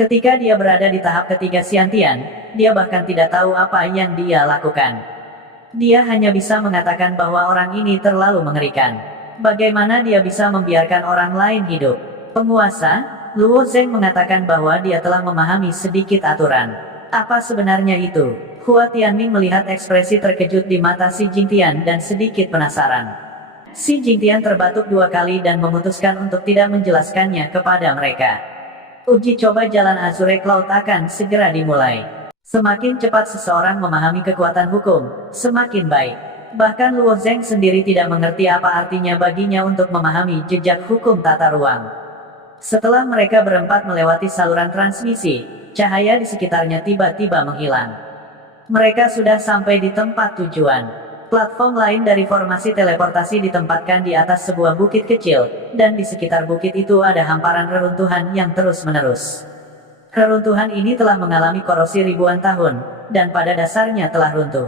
Ketika dia berada di tahap ketiga Xiantian, dia bahkan tidak tahu apa yang dia lakukan. Dia hanya bisa mengatakan bahwa orang ini terlalu mengerikan. Bagaimana dia bisa membiarkan orang lain hidup? Penguasa, Luo Zheng mengatakan bahwa dia telah memahami sedikit aturan. Apa sebenarnya itu? Hua Tianming melihat ekspresi terkejut di mata Xi Jingtian dan sedikit penasaran. Xi Jingtian terbatuk 2 kali dan memutuskan untuk tidak menjelaskannya kepada mereka. Uji coba jalan Azure Cloud akan segera dimulai. Semakin cepat seseorang memahami kekuatan hukum, semakin baik. Bahkan Luo Zheng sendiri tidak mengerti apa artinya baginya untuk memahami jejak hukum tata ruang. Setelah mereka berempat melewati saluran transmisi, cahaya di sekitarnya tiba-tiba menghilang. Mereka sudah sampai di tempat tujuan. Platform lain dari formasi teleportasi ditempatkan di atas sebuah bukit kecil, dan di sekitar bukit itu ada hamparan reruntuhan yang terus-menerus. Reruntuhan ini telah mengalami korosi ribuan tahun, dan pada dasarnya telah runtuh.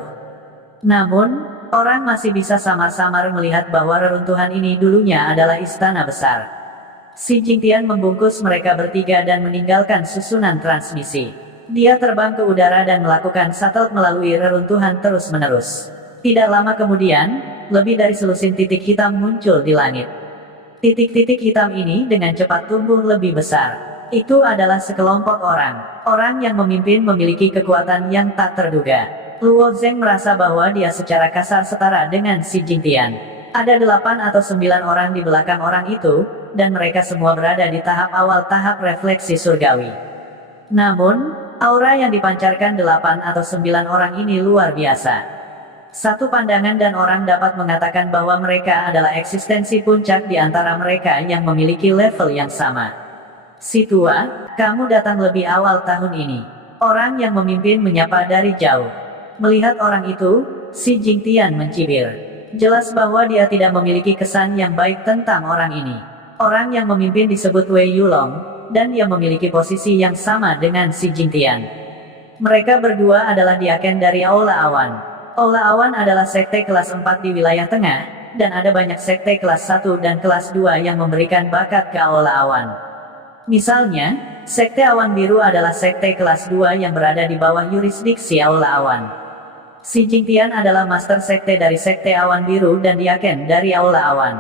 Namun, orang masih bisa samar-samar melihat bahwa reruntuhan ini dulunya adalah istana besar. Xi Jingtian membungkus mereka bertiga dan meninggalkan susunan transmisi. Dia terbang ke udara dan melakukan shuttle melalui reruntuhan terus-menerus. Tidak lama kemudian, lebih dari selusin titik hitam muncul di langit. Titik-titik hitam ini dengan cepat tumbuh lebih besar. Itu adalah sekelompok orang. Orang yang memimpin memiliki kekuatan yang tak terduga. Luo Zheng merasa bahwa dia secara kasar setara dengan Xi Jingtian. Ada 8 atau 9 orang di belakang orang itu, dan mereka semua berada di tahap awal tahap refleksi surgawi. Namun, aura yang dipancarkan 8 atau 9 orang ini luar biasa. Satu pandangan dan orang dapat mengatakan bahwa mereka adalah eksistensi puncak di antara mereka yang memiliki level yang sama. Si tua, kamu datang lebih awal tahun ini. Orang yang memimpin menyapa dari jauh. Melihat orang itu, Xi Jingtian mencibir. Jelas bahwa dia tidak memiliki kesan yang baik tentang orang ini. Orang yang memimpin disebut Wei Yulong, dan dia memiliki posisi yang sama dengan Xi Jingtian. Mereka berdua adalah diaken dari Aula Awan. Aula Awan adalah sekte kelas 4 di wilayah tengah, dan ada banyak sekte kelas 1 dan kelas 2 yang memberikan bakat ke Aula Awan. Misalnya, sekte Awan Biru adalah sekte kelas 2 yang berada di bawah yurisdiksi Aula Awan. Xi Jingtian adalah master sekte dari sekte Awan Biru dan diaken dari Aula Awan.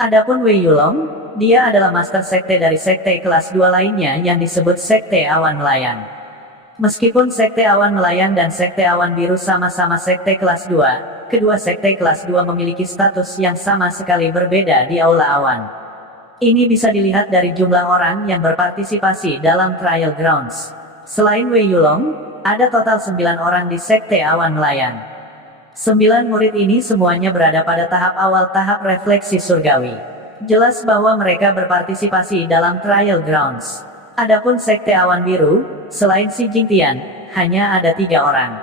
Adapun Wei Yulong, dia adalah master sekte dari sekte kelas 2 lainnya yang disebut sekte Awan Melayang. Meskipun sekte Awan Melayang dan sekte Awan Biru sama-sama sekte kelas 2, kedua sekte kelas 2 memiliki status yang sama sekali berbeda di Aula Awan. Ini bisa dilihat dari jumlah orang yang berpartisipasi dalam Trial Grounds. Selain Wei Yulong, ada total 9 orang di sekte Awan Melayang. 9 murid ini semuanya berada pada tahap awal tahap refleksi surgawi. Jelas bahwa mereka berpartisipasi dalam Trial Grounds. Adapun sekte Awan Biru, selain Xi Jingtian, hanya ada 3 orang.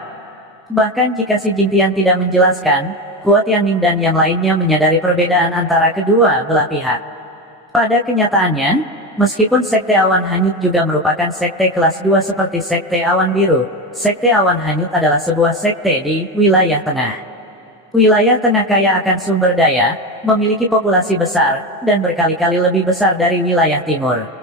Bahkan jika Xi Jingtian tidak menjelaskan, Hua Tianming dan yang lainnya menyadari perbedaan antara kedua belah pihak. Pada kenyataannya, meskipun sekte Awan Hanyut juga merupakan sekte kelas 2 seperti sekte Awan Biru, sekte Awan Hanyut adalah sebuah sekte di wilayah tengah. Wilayah tengah kaya akan sumber daya, memiliki populasi besar, dan berkali-kali lebih besar dari wilayah timur.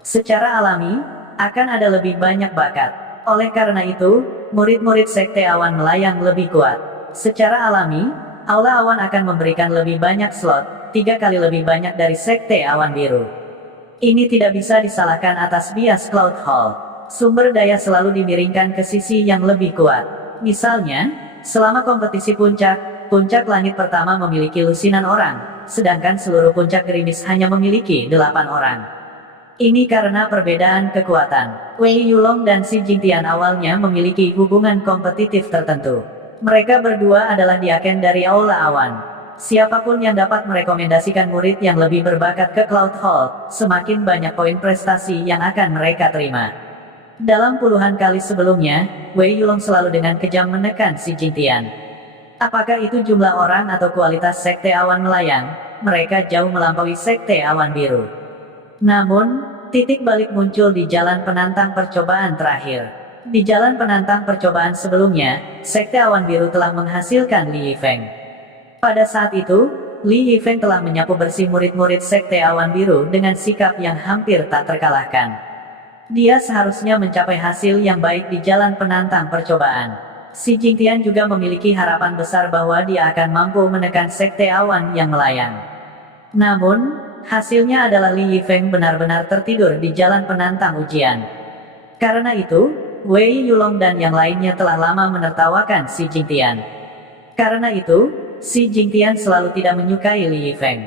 Secara alami, akan ada lebih banyak bakat. Oleh karena itu, murid-murid sekte Awan Melayang lebih kuat. Secara alami, Aula Awan akan memberikan lebih banyak slot, 3 kali lebih banyak dari sekte Awan Biru. Ini tidak bisa disalahkan atas bias Cloud Hall. Sumber daya selalu dimiringkan ke sisi yang lebih kuat. Misalnya, selama kompetisi puncak, puncak langit pertama memiliki lusinan orang, sedangkan seluruh puncak gerimis hanya memiliki 8 orang. Ini karena perbedaan kekuatan. Wei Yulong dan Xi Jingtian awalnya memiliki hubungan kompetitif tertentu. Mereka berdua adalah diaken dari Aula Awan. Siapapun yang dapat merekomendasikan murid yang lebih berbakat ke Cloud Hall, semakin banyak poin prestasi yang akan mereka terima. Dalam puluhan kali sebelumnya, Wei Yulong selalu dengan kejam menekan Xi Jingtian. Apakah itu jumlah orang atau kualitas sekte Awan Melayang? Mereka jauh melampaui sekte Awan Biru. Namun, titik balik muncul di jalan penantang percobaan terakhir. Di jalan penantang percobaan sebelumnya, sekte Awan Biru telah menghasilkan Li Yifeng. Pada saat itu, Li Yifeng telah menyapu bersih murid-murid sekte Awan Biru dengan sikap yang hampir tak terkalahkan. Dia seharusnya mencapai hasil yang baik di jalan penantang percobaan. Si Jingtian juga memiliki harapan besar bahwa dia akan mampu menekan sekte awan yang melayang. Namun, hasilnya adalah Li Yifeng benar-benar tertidur di jalan penantang ujian. Karena itu, Wei Yulong dan yang lainnya telah lama menertawakan si Jingtian. Karena itu, si Jingtian selalu tidak menyukai Li Yifeng.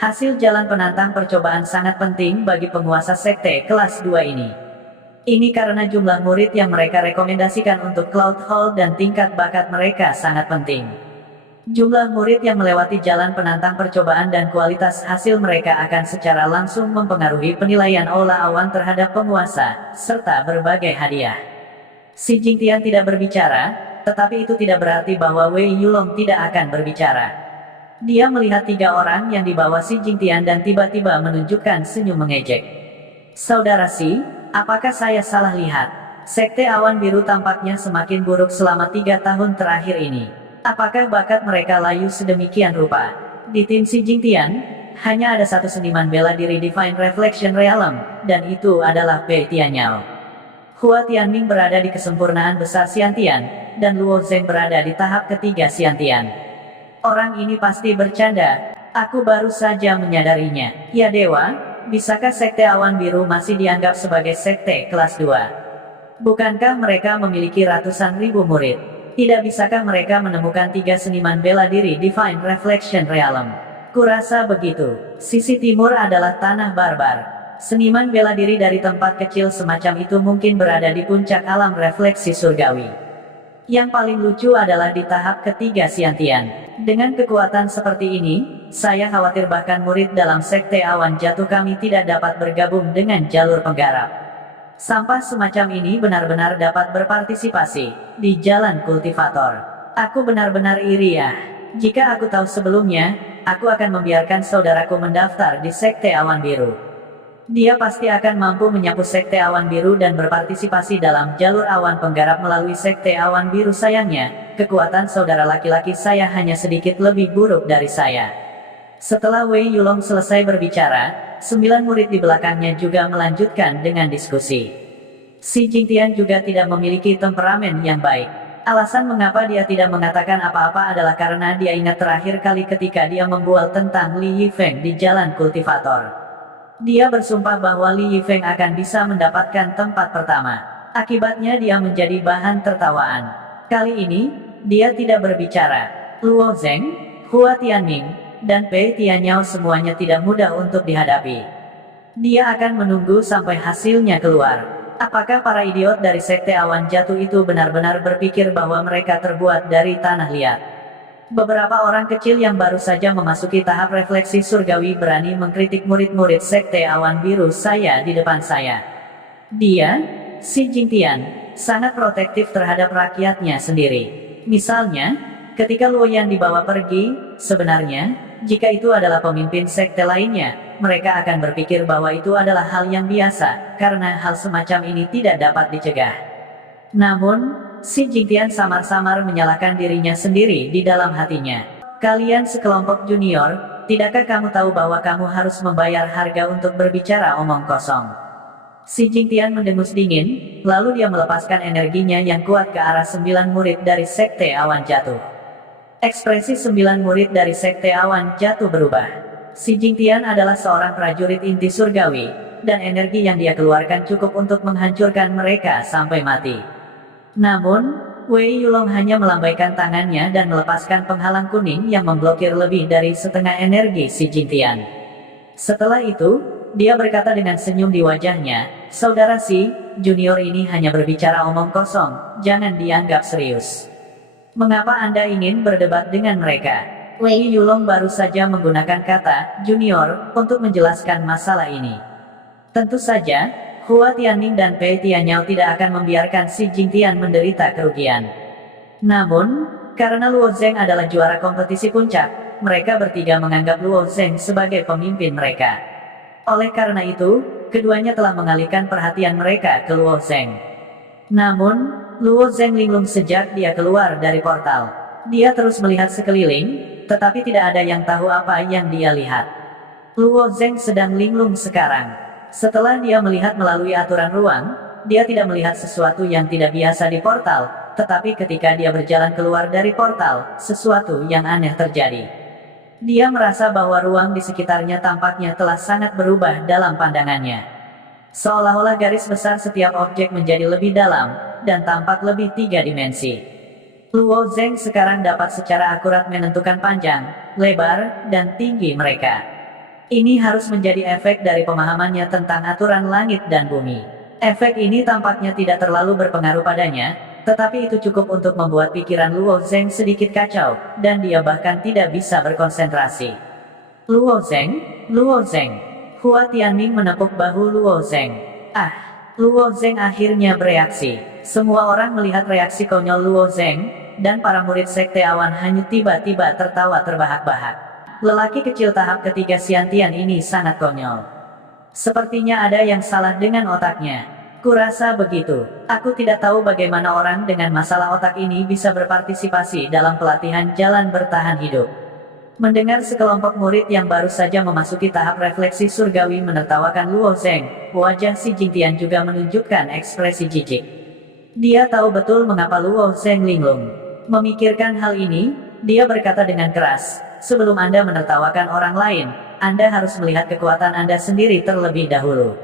Hasil jalan penantang percobaan sangat penting bagi penguasa sekte kelas 2 ini. Ini karena jumlah murid yang mereka rekomendasikan untuk Cloud Hall dan tingkat bakat mereka sangat penting. Jumlah murid yang melewati jalan penantang percobaan dan kualitas hasil mereka akan secara langsung mempengaruhi penilaian Aula Awan terhadap penguasa, serta berbagai hadiah. Si Jingtian tidak berbicara, tetapi itu tidak berarti bahwa Wei Yulong tidak akan berbicara. Dia melihat 3 orang yang dibawa si Jingtian dan tiba-tiba menunjukkan senyum mengejek. Saudara Si, apakah saya salah lihat? Sekte awan biru tampaknya semakin buruk selama 3 tahun terakhir ini. Apakah bakat mereka layu sedemikian rupa? Di tim si Jingtian, hanya ada satu seniman bela diri Divine Reflection Realm, dan itu adalah Pei Tianyao. Hua Tianming berada di kesempurnaan besar Xiantian, dan Luo Zeng berada di tahap ketiga Xiantian. Orang ini pasti bercanda, aku baru saja menyadarinya. Ya dewa, bisakah sekte awan biru masih dianggap sebagai sekte kelas 2? Bukankah mereka memiliki ratusan ribu murid? Tidak bisakah mereka menemukan 3 seniman bela diri Divine Reflection Realm? Kurasa begitu. Sisi timur adalah tanah barbar. Seniman bela diri dari tempat kecil semacam itu mungkin berada di puncak alam refleksi surgawi. Yang paling lucu adalah di tahap ketiga Xiantian. Dengan kekuatan seperti ini, saya khawatir bahkan murid dalam sekte awan jatuh kami tidak dapat bergabung dengan jalur penggarap. Sampah semacam ini benar-benar dapat berpartisipasi di jalan kultivator. Aku benar-benar iri ya. Jika aku tahu sebelumnya, aku akan membiarkan saudaraku mendaftar di sekte awan biru. Dia pasti akan mampu menyapu sekte awan biru dan berpartisipasi dalam jalur awan penggarap melalui sekte awan biru. Sayangnya, kekuatan saudara laki-laki saya hanya sedikit lebih buruk dari saya. Setelah Wei Yulong selesai berbicara, 9 murid di belakangnya juga melanjutkan dengan diskusi. Si Jingtian juga tidak memiliki temperamen yang baik. Alasan mengapa dia tidak mengatakan apa-apa adalah karena dia ingat terakhir kali ketika dia membual tentang Li Yifeng di jalan kultivator. Dia bersumpah bahwa Li Yifeng akan bisa mendapatkan tempat pertama. Akibatnya dia menjadi bahan tertawaan. Kali ini, dia tidak berbicara. Luo Zeng, Hua Tianming, dan Pei Tianyao semuanya tidak mudah untuk dihadapi. Dia akan menunggu sampai hasilnya keluar. Apakah para idiot dari sekte awan jatuh itu benar-benar berpikir bahwa mereka terbuat dari tanah liat? Beberapa orang kecil yang baru saja memasuki tahap refleksi surgawi berani mengkritik murid-murid sekte awan biru saya di depan saya. Dia, si Jingtian, sangat protektif terhadap rakyatnya sendiri. Misalnya, ketika Luoyan dibawa pergi, sebenarnya, jika itu adalah pemimpin sekte lainnya, mereka akan berpikir bahwa itu adalah hal yang biasa, karena hal semacam ini tidak dapat dicegah. Namun, si Jingtian samar-samar menyalahkan dirinya sendiri di dalam hatinya. Kalian sekelompok junior, tidakkah kamu tahu bahwa kamu harus membayar harga untuk berbicara omong kosong? Si Jingtian mendengus dingin, lalu dia melepaskan energinya yang kuat ke arah 9 murid dari sekte awan jatuh. Ekspresi 9 murid dari sekte awan jatuh berubah. Si Jingtian adalah seorang prajurit inti surgawi, dan energi yang dia keluarkan cukup untuk menghancurkan mereka sampai mati. Namun, Wei Yulong hanya melambaikan tangannya dan melepaskan penghalang kuning yang memblokir lebih dari setengah energi si Jingtian. Setelah itu, dia berkata dengan senyum di wajahnya, "Saudara Si, junior ini hanya berbicara omong kosong, jangan dianggap serius. Mengapa Anda ingin berdebat dengan mereka?" Wei Yulong baru saja menggunakan kata junior untuk menjelaskan masalah ini. Tentu saja, Hua Tianming dan Pei Tianyao tidak akan membiarkan si Jingtian menderita kerugian. Namun, karena Luo Zeng adalah juara kompetisi puncak, mereka bertiga menganggap Luo Zeng sebagai pemimpin mereka. Oleh karena itu, keduanya telah mengalihkan perhatian mereka ke Luo Zeng. Namun, Luo Zeng linglung sejak dia keluar dari portal. Dia terus melihat sekeliling, tetapi tidak ada yang tahu apa yang dia lihat. Luo Zeng sedang linglung sekarang. Setelah dia melihat melalui aturan ruang, dia tidak melihat sesuatu yang tidak biasa di portal, tetapi ketika dia berjalan keluar dari portal, sesuatu yang aneh terjadi. Dia merasa bahwa ruang di sekitarnya tampaknya telah sangat berubah dalam pandangannya. Seolah-olah garis besar setiap objek menjadi lebih dalam, dan tampak lebih tiga dimensi. Luo Zeng sekarang dapat secara akurat menentukan panjang, lebar, dan tinggi mereka. Ini harus menjadi efek dari pemahamannya tentang aturan langit dan bumi. Efek ini tampaknya tidak terlalu berpengaruh padanya, tetapi itu cukup untuk membuat pikiran Luo Zeng sedikit kacau, dan dia bahkan tidak bisa berkonsentrasi. Luo Zeng, Luo Zeng. Hua Tianming menepuk bahu Luo Zeng. Ah, Luo Zeng akhirnya bereaksi. Semua orang melihat reaksi konyol Luo Zeng, dan para murid Sekte Awan Hanyut tiba-tiba tertawa terbahak-bahak. Lelaki kecil tahap ketiga Xiantian ini sangat konyol. Sepertinya ada yang salah dengan otaknya. Kurasa begitu. Aku tidak tahu bagaimana orang dengan masalah otak ini bisa berpartisipasi dalam pelatihan jalan bertahan hidup. Mendengar sekelompok murid yang baru saja memasuki tahap refleksi surgawi menertawakan Luo Zeng, wajah si Jingtian juga menunjukkan ekspresi jijik. Dia tahu betul mengapa Luo Zeng linglung. Memikirkan hal ini, dia berkata dengan keras, "Sebelum Anda menertawakan orang lain, Anda harus melihat kekuatan Anda sendiri terlebih dahulu."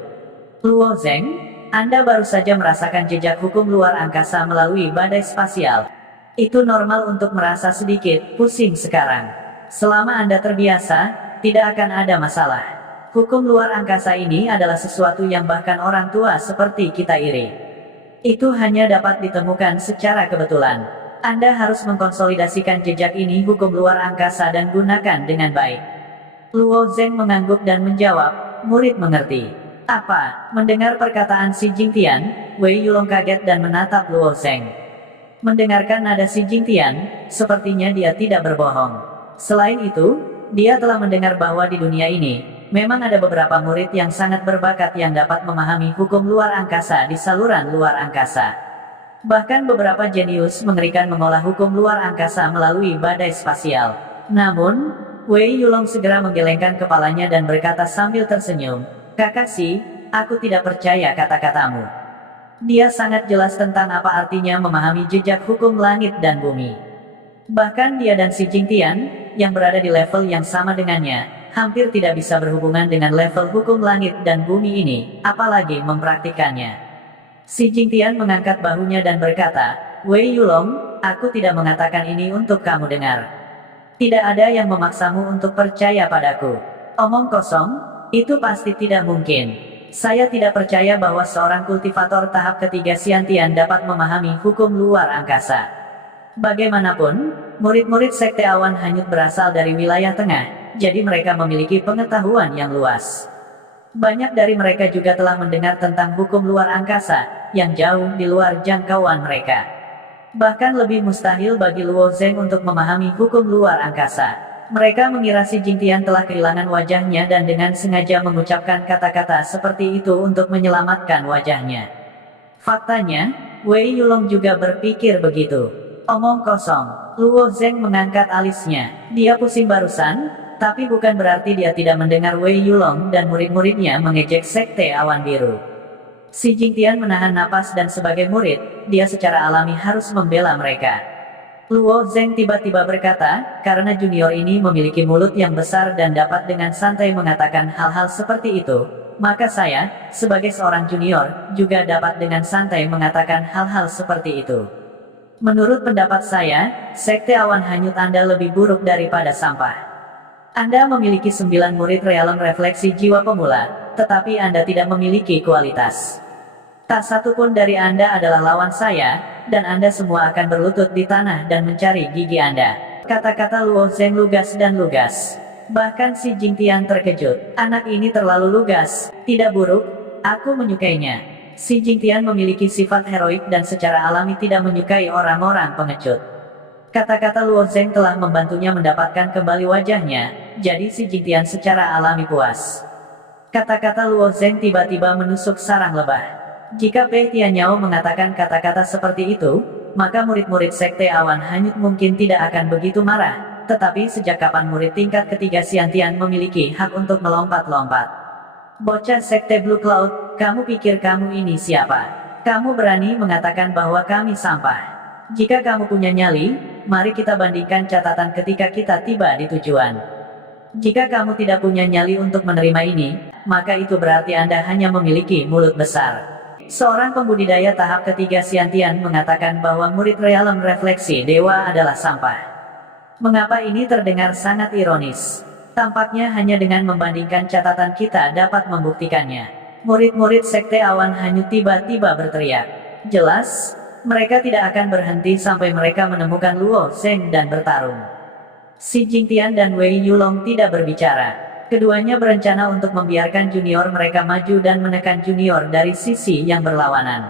Luo Zeng, Anda baru saja merasakan jejak hukum luar angkasa melalui badai spasial. Itu normal untuk merasa sedikit pusing sekarang. Selama Anda terbiasa, tidak akan ada masalah. Hukum luar angkasa ini adalah sesuatu yang bahkan orang tua seperti kita iri. Itu hanya dapat ditemukan secara kebetulan. Anda harus mengkonsolidasikan jejak ini hukum luar angkasa dan gunakan dengan baik. Luo Zeng mengangguk dan menjawab, "Murid mengerti." Apa? Mendengar perkataan si Jingtian, Wei Yulong kaget dan menatap Luo Zeng. Mendengarkan nada si Jingtian, sepertinya dia tidak berbohong. Selain itu, dia telah mendengar bahwa di dunia ini, memang ada beberapa murid yang sangat berbakat yang dapat memahami hukum luar angkasa di saluran luar angkasa. Bahkan beberapa jenius mengerikan mengolah hukum luar angkasa melalui badai spasial. Namun, Wei Yulong segera menggelengkan kepalanya dan berkata sambil tersenyum, "Kakashi, aku tidak percaya kata-katamu." Dia sangat jelas tentang apa artinya memahami jejak hukum langit dan bumi. Bahkan dia dan si Jingtian, yang berada di level yang sama dengannya, hampir tidak bisa berhubungan dengan level hukum langit dan bumi ini, apalagi mempraktikannya. Si Jingtian mengangkat bahunya dan berkata, "Wei Yulong, aku tidak mengatakan ini untuk kamu dengar. Tidak ada yang memaksamu untuk percaya padaku. Omong kosong, itu pasti tidak mungkin. Saya tidak percaya bahwa seorang kultivator tahap ketiga Xiantian dapat memahami hukum luar angkasa." Bagaimanapun, murid-murid Sekte Awan Hanyut berasal dari wilayah tengah, jadi mereka memiliki pengetahuan yang luas. Banyak dari mereka juga telah mendengar tentang hukum luar angkasa, yang jauh di luar jangkauan mereka. Bahkan lebih mustahil bagi Luo Zeng untuk memahami hukum luar angkasa. Mereka mengira si Jingtian telah kehilangan wajahnya dan dengan sengaja mengucapkan kata-kata seperti itu untuk menyelamatkan wajahnya. Faktanya, Wei Yulong juga berpikir begitu. Omong kosong. Luo Zeng mengangkat alisnya. Dia pusing barusan, tapi bukan berarti dia tidak mendengar Wei Yulong dan murid-muridnya mengejek Sekte Awan Biru. Si Jingtian menahan napas dan sebagai murid, dia secara alami harus membela mereka. Luo Zeng tiba-tiba berkata, "Karena junior ini memiliki mulut yang besar dan dapat dengan santai mengatakan hal-hal seperti itu, maka saya, sebagai seorang junior, juga dapat dengan santai mengatakan hal-hal seperti itu. Menurut pendapat saya, Sekte Awan Hanyut Anda lebih buruk daripada sampah. Anda memiliki 9 murid realem refleksi jiwa pemula, tetapi Anda tidak memiliki kualitas. Tak satu pun dari Anda adalah lawan saya, dan Anda semua akan berlutut di tanah dan mencari gigi Anda." Kata-kata Luo Zeng lugas dan lugas. Bahkan si Jingtian terkejut. Anak ini terlalu lugas, tidak buruk, aku menyukainya. Si Jingtian memiliki sifat heroik dan secara alami tidak menyukai orang-orang pengecut. Kata-kata Luo Zeng telah membantunya mendapatkan kembali wajahnya, jadi si Jingtian secara alami puas. Kata-kata Luo Zeng tiba-tiba menusuk sarang lebah. Jika Pei Tianyao mengatakan kata-kata seperti itu, maka murid-murid Sekte Awan Hanyut mungkin tidak akan begitu marah, tetapi sejak kapan murid tingkat ketiga Xiantian memiliki hak untuk melompat-lompat? Bocah Sekte Blue Cloud, kamu pikir kamu ini siapa? Kamu berani mengatakan bahwa kami sampah. Jika kamu punya nyali, mari kita bandingkan catatan ketika kita tiba di tujuan. Jika kamu tidak punya nyali untuk menerima ini, maka itu berarti Anda hanya memiliki mulut besar. Seorang pembudidaya tahap ketiga Xiantian mengatakan bahwa murid realem refleksi dewa adalah sampah. Mengapa ini terdengar sangat ironis? Tampaknya hanya dengan membandingkan catatan kita dapat membuktikannya. Murid-murid Sekte Awan Hanyut tiba-tiba berteriak. Jelas, mereka tidak akan berhenti sampai mereka menemukan Luo Zheng dan bertarung. Xi Jingtian dan Wei Yulong tidak berbicara. Keduanya berencana untuk membiarkan junior mereka maju dan menekan junior dari sisi yang berlawanan.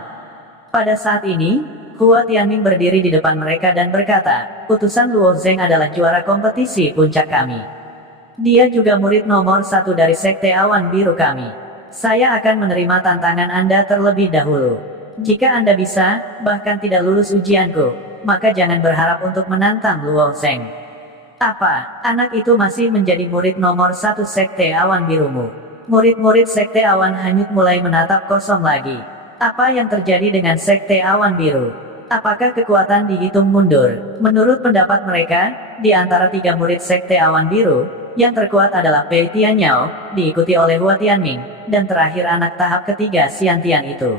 Pada saat ini, Hua Tianming berdiri di depan mereka dan berkata, utusan Luo Zheng adalah juara kompetisi puncak kami. Dia juga murid nomor 1 dari Sekte Awan Biru kami. Saya akan menerima tantangan Anda terlebih dahulu. Jika Anda bisa, bahkan tidak lulus ujianku, maka jangan berharap untuk menantang Luo Zheng. Apa, anak itu masih menjadi murid nomor 1 Sekte Awan Birumu? Murid-murid Sekte Awan Hanyut mulai menatap kosong lagi. Apa yang terjadi dengan Sekte Awan Biru? Apakah kekuatan dihitung mundur? Menurut pendapat mereka, di antara 3 murid Sekte Awan Biru, yang terkuat adalah Pei Tianyao, diikuti oleh Hua Tianming, dan terakhir anak tahap ketiga Xiantian itu.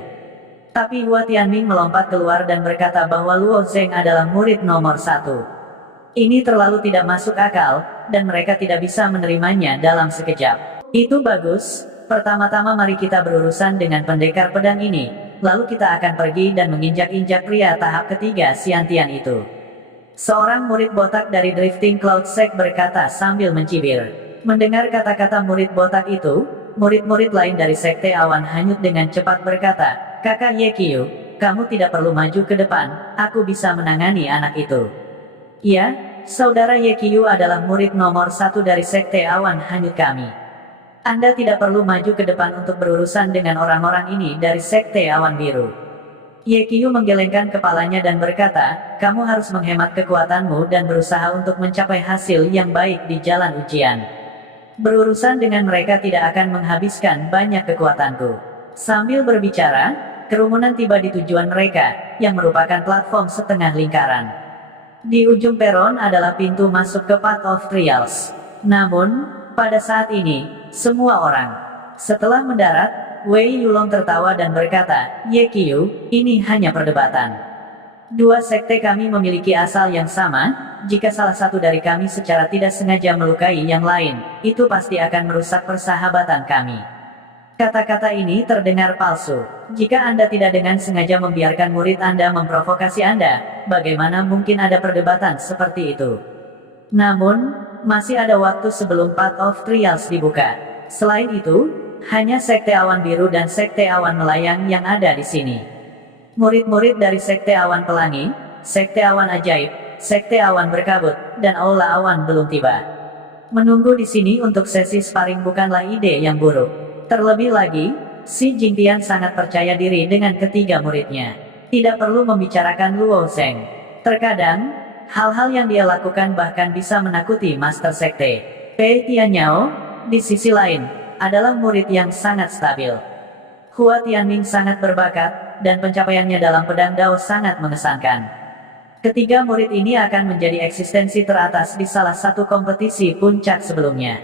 Tapi Hua Tianming melompat keluar dan berkata bahwa Luo Zheng adalah murid nomor 1. Ini terlalu tidak masuk akal, dan mereka tidak bisa menerimanya dalam sekejap. Itu bagus, pertama-tama mari kita berurusan dengan pendekar pedang ini, lalu kita akan pergi dan menginjak-injak pria tahap ketiga Xiantian itu. Seorang murid botak dari Drifting Cloud Sect berkata sambil mencibir. Mendengar kata-kata murid botak itu, murid-murid lain dari Sekte Awan Hanyut dengan cepat berkata, Kakak Yekiyu, kamu tidak perlu maju ke depan, aku bisa menangani anak itu. Ya, saudara Yekiyu adalah murid nomor 1 dari Sekte Awan Hanyut kami. Anda tidak perlu maju ke depan untuk berurusan dengan orang-orang ini dari Sekte Awan Biru. Yekiyu menggelengkan kepalanya dan berkata, kamu harus menghemat kekuatanmu dan berusaha untuk mencapai hasil yang baik di jalan ujian. Berurusan dengan mereka tidak akan menghabiskan banyak kekuatanku. Sambil berbicara, kerumunan tiba di tujuan mereka, yang merupakan platform setengah lingkaran. Di ujung peron adalah pintu masuk ke Path of Trials. Namun, pada saat ini, semua orang setelah mendarat, Wei Yulong tertawa dan berkata, Yekiyu, ini hanya perdebatan. 2 sekte kami memiliki asal yang sama, jika salah satu dari kami secara tidak sengaja melukai yang lain, itu pasti akan merusak persahabatan kami. Kata-kata ini terdengar palsu. Jika Anda tidak dengan sengaja membiarkan murid Anda memprovokasi Anda, bagaimana mungkin ada perdebatan seperti itu? Namun, masih ada waktu sebelum Path of Trials dibuka. Selain itu, hanya Sekte Awan Biru dan Sekte Awan Melayang yang ada di sini. Murid-murid dari Sekte Awan Pelangi, Sekte Awan Ajaib, Sekte Awan Berkabut, dan Aula Awan belum tiba. Menunggu di sini untuk sesi sparring bukanlah ide yang buruk. Terlebih lagi, Xi Jingtian sangat percaya diri dengan ketiga muridnya. Tidak perlu membicarakan Luo Zheng. Terkadang, hal-hal yang dia lakukan bahkan bisa menakuti Master Sekte. Pei Tianyao, di sisi lain, adalah murid yang sangat stabil. Hua Tianming sangat berbakat, dan pencapaiannya dalam pedang Dao sangat mengesankan. Ketiga murid ini akan menjadi eksistensi teratas di salah satu kompetisi puncak sebelumnya.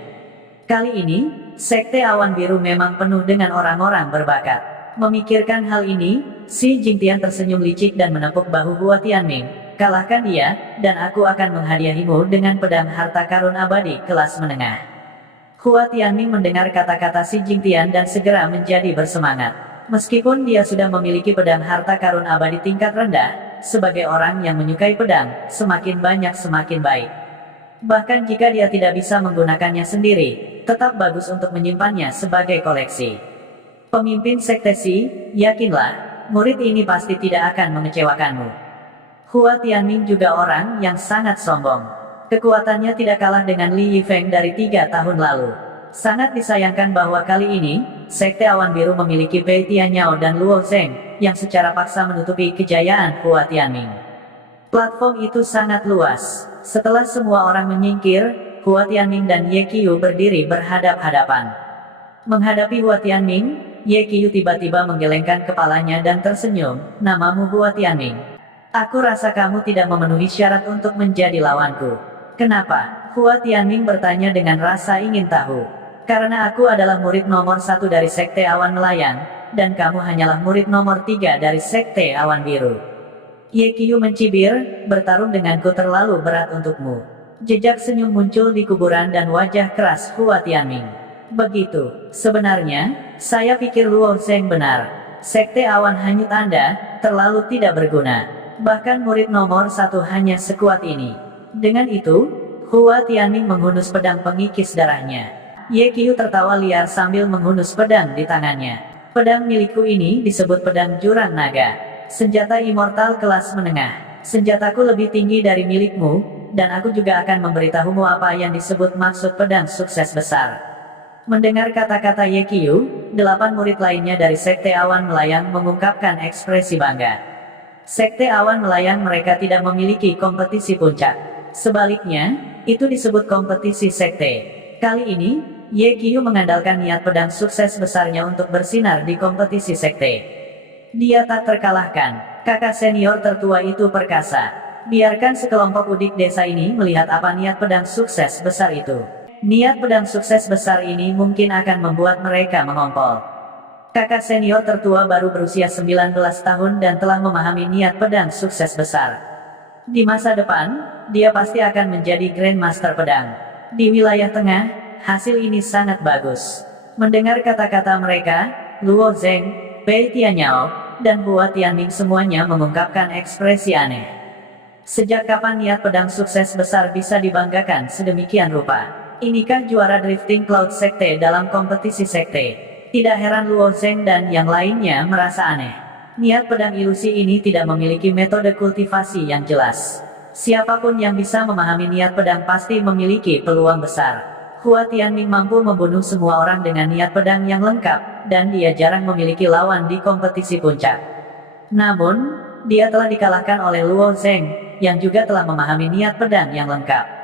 Kali ini, Sekte Awan Biru memang penuh dengan orang-orang berbakat. Memikirkan hal ini, Xi Jingtian tersenyum licik dan menepuk bahu Hua Tianming. Kalahkan dia, dan aku akan menghadiahimu dengan pedang harta karun abadi kelas menengah. Hua Tianming mendengar kata-kata Xi Jingtian dan segera menjadi bersemangat. Meskipun dia sudah memiliki pedang harta karun abadi tingkat rendah, sebagai orang yang menyukai pedang, semakin banyak semakin baik. Bahkan jika dia tidak bisa menggunakannya sendiri, tetap bagus untuk menyimpannya sebagai koleksi. Pemimpin Sekte Xi, yakinlah, murid ini pasti tidak akan mengecewakanmu. Hua Tianming juga orang yang sangat sombong. Kekuatannya tidak kalah dengan Li Yifeng dari 3 tahun lalu. Sangat disayangkan bahwa kali ini, Sekte Awan Biru memiliki Pei Tianyao dan Luo Zheng, yang secara paksa menutupi kejayaan Hua Tianming. Platform itu sangat luas. Setelah semua orang menyingkir, Hua Tianming dan Yekiyu berdiri berhadap-hadapan. Menghadapi Hua Tianming, Ye Qiu tiba-tiba menggelengkan kepalanya dan tersenyum. Namamu Hua Tianming. Aku rasa kamu tidak memenuhi syarat untuk menjadi lawanku. Kenapa? Hua Tianming bertanya dengan rasa ingin tahu. Karena aku adalah murid nomor 1 dari Sekte Awan Melayang, dan kamu hanyalah murid nomor 3 dari Sekte Awan Biru. Ye Qiu mencibir, bertarung denganku terlalu berat untukmu. Jejak senyum muncul di kuburan dan wajah keras Hua Tianming. Begitu, sebenarnya, saya pikir Luo Zheng benar. Sekte Awan Hanyut Anda, terlalu tidak berguna. Bahkan murid nomor 1 hanya sekuat ini. Dengan itu, Hua Tianming menghunus pedang pengikis darahnya. Ye Qiu tertawa liar sambil menghunus pedang di tangannya. Pedang milikku ini disebut pedang jurang naga. Senjata immortal kelas menengah. Senjataku lebih tinggi dari milikmu, dan aku juga akan memberitahumu apa yang disebut maksud pedang sukses besar. Mendengar kata-kata Ye Qiu, 8 murid lainnya dari Sekte Awan Melayang mengungkapkan ekspresi bangga. Sekte Awan Melayang mereka tidak memiliki kompetisi puncak. Sebaliknya, itu disebut kompetisi sekte. Kali ini, Ye Qiu mengandalkan niat pedang sukses besarnya untuk bersinar di kompetisi sekte. Dia tak terkalahkan. Kakak senior tertua itu perkasa. Biarkan sekelompok udik desa ini melihat apa niat pedang sukses besar itu. Niat pedang sukses besar ini mungkin akan membuat mereka mengompol. Kakak senior tertua baru berusia 19 tahun dan telah memahami niat pedang sukses besar. Di masa depan, dia pasti akan menjadi Grandmaster pedang. Di wilayah tengah, hasil ini sangat bagus. Mendengar kata-kata mereka, Luo Zheng, Pei Tianyao, dan Hua Tianming semuanya mengungkapkan ekspresi aneh. Sejak kapan niat pedang sukses besar bisa dibanggakan sedemikian rupa? Inikah juara Drifting Cloud Sekte dalam kompetisi sekte? Tidak heran Luo Zheng dan yang lainnya merasa aneh. Niat pedang ilusi ini tidak memiliki metode kultivasi yang jelas. Siapapun yang bisa memahami niat pedang pasti memiliki peluang besar. Hua Tianming mampu membunuh semua orang dengan niat pedang yang lengkap, dan dia jarang memiliki lawan di kompetisi puncak. Namun, dia telah dikalahkan oleh Luo Zheng, yang juga telah memahami niat pedang yang lengkap.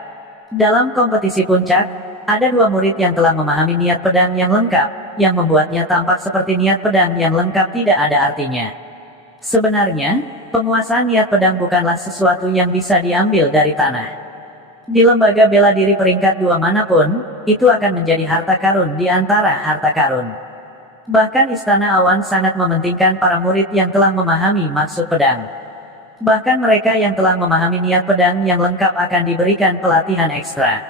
Dalam kompetisi puncak, ada 2 murid yang telah memahami niat pedang yang lengkap, yang membuatnya tampak seperti niat pedang yang lengkap tidak ada artinya. Sebenarnya, penguasaan niat pedang bukanlah sesuatu yang bisa diambil dari tanah. Di lembaga bela diri peringkat 2 manapun, itu akan menjadi harta karun di antara harta karun. Bahkan Istana Awan sangat mementingkan para murid yang telah memahami maksud pedang. Bahkan mereka yang telah memahami niat pedang yang lengkap akan diberikan pelatihan ekstra.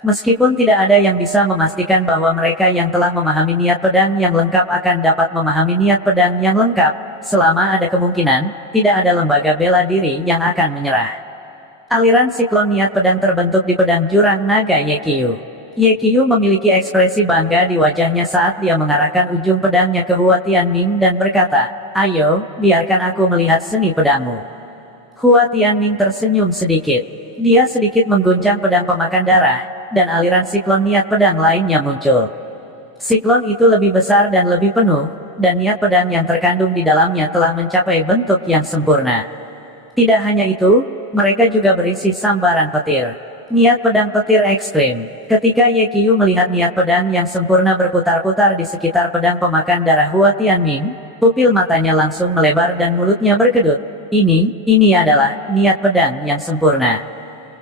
Meskipun tidak ada yang bisa memastikan bahwa mereka yang telah memahami niat pedang yang lengkap akan dapat memahami niat pedang yang lengkap, selama ada kemungkinan, tidak ada lembaga bela diri yang akan menyerah. Aliran siklon niat pedang terbentuk di pedang jurang naga Ye Qiu. Ye Qiu memiliki ekspresi bangga di wajahnya saat dia mengarahkan ujung pedangnya ke Hua Tianming dan berkata, "Ayo, biarkan aku melihat seni pedangmu." Hua Tianming tersenyum sedikit. Dia sedikit mengguncang pedang pemakan darah, dan aliran siklon niat pedang lainnya muncul. Siklon itu lebih besar dan lebih penuh, dan niat pedang yang terkandung di dalamnya telah mencapai bentuk yang sempurna. Tidak hanya itu, mereka juga berisi sambaran petir. Niat pedang petir ekstrim. Ketika Ye Qiu melihat niat pedang yang sempurna berputar-putar di sekitar pedang pemakan darah Hua Tianming, pupil matanya langsung melebar dan mulutnya berkedut. Ini adalah niat pedang yang sempurna.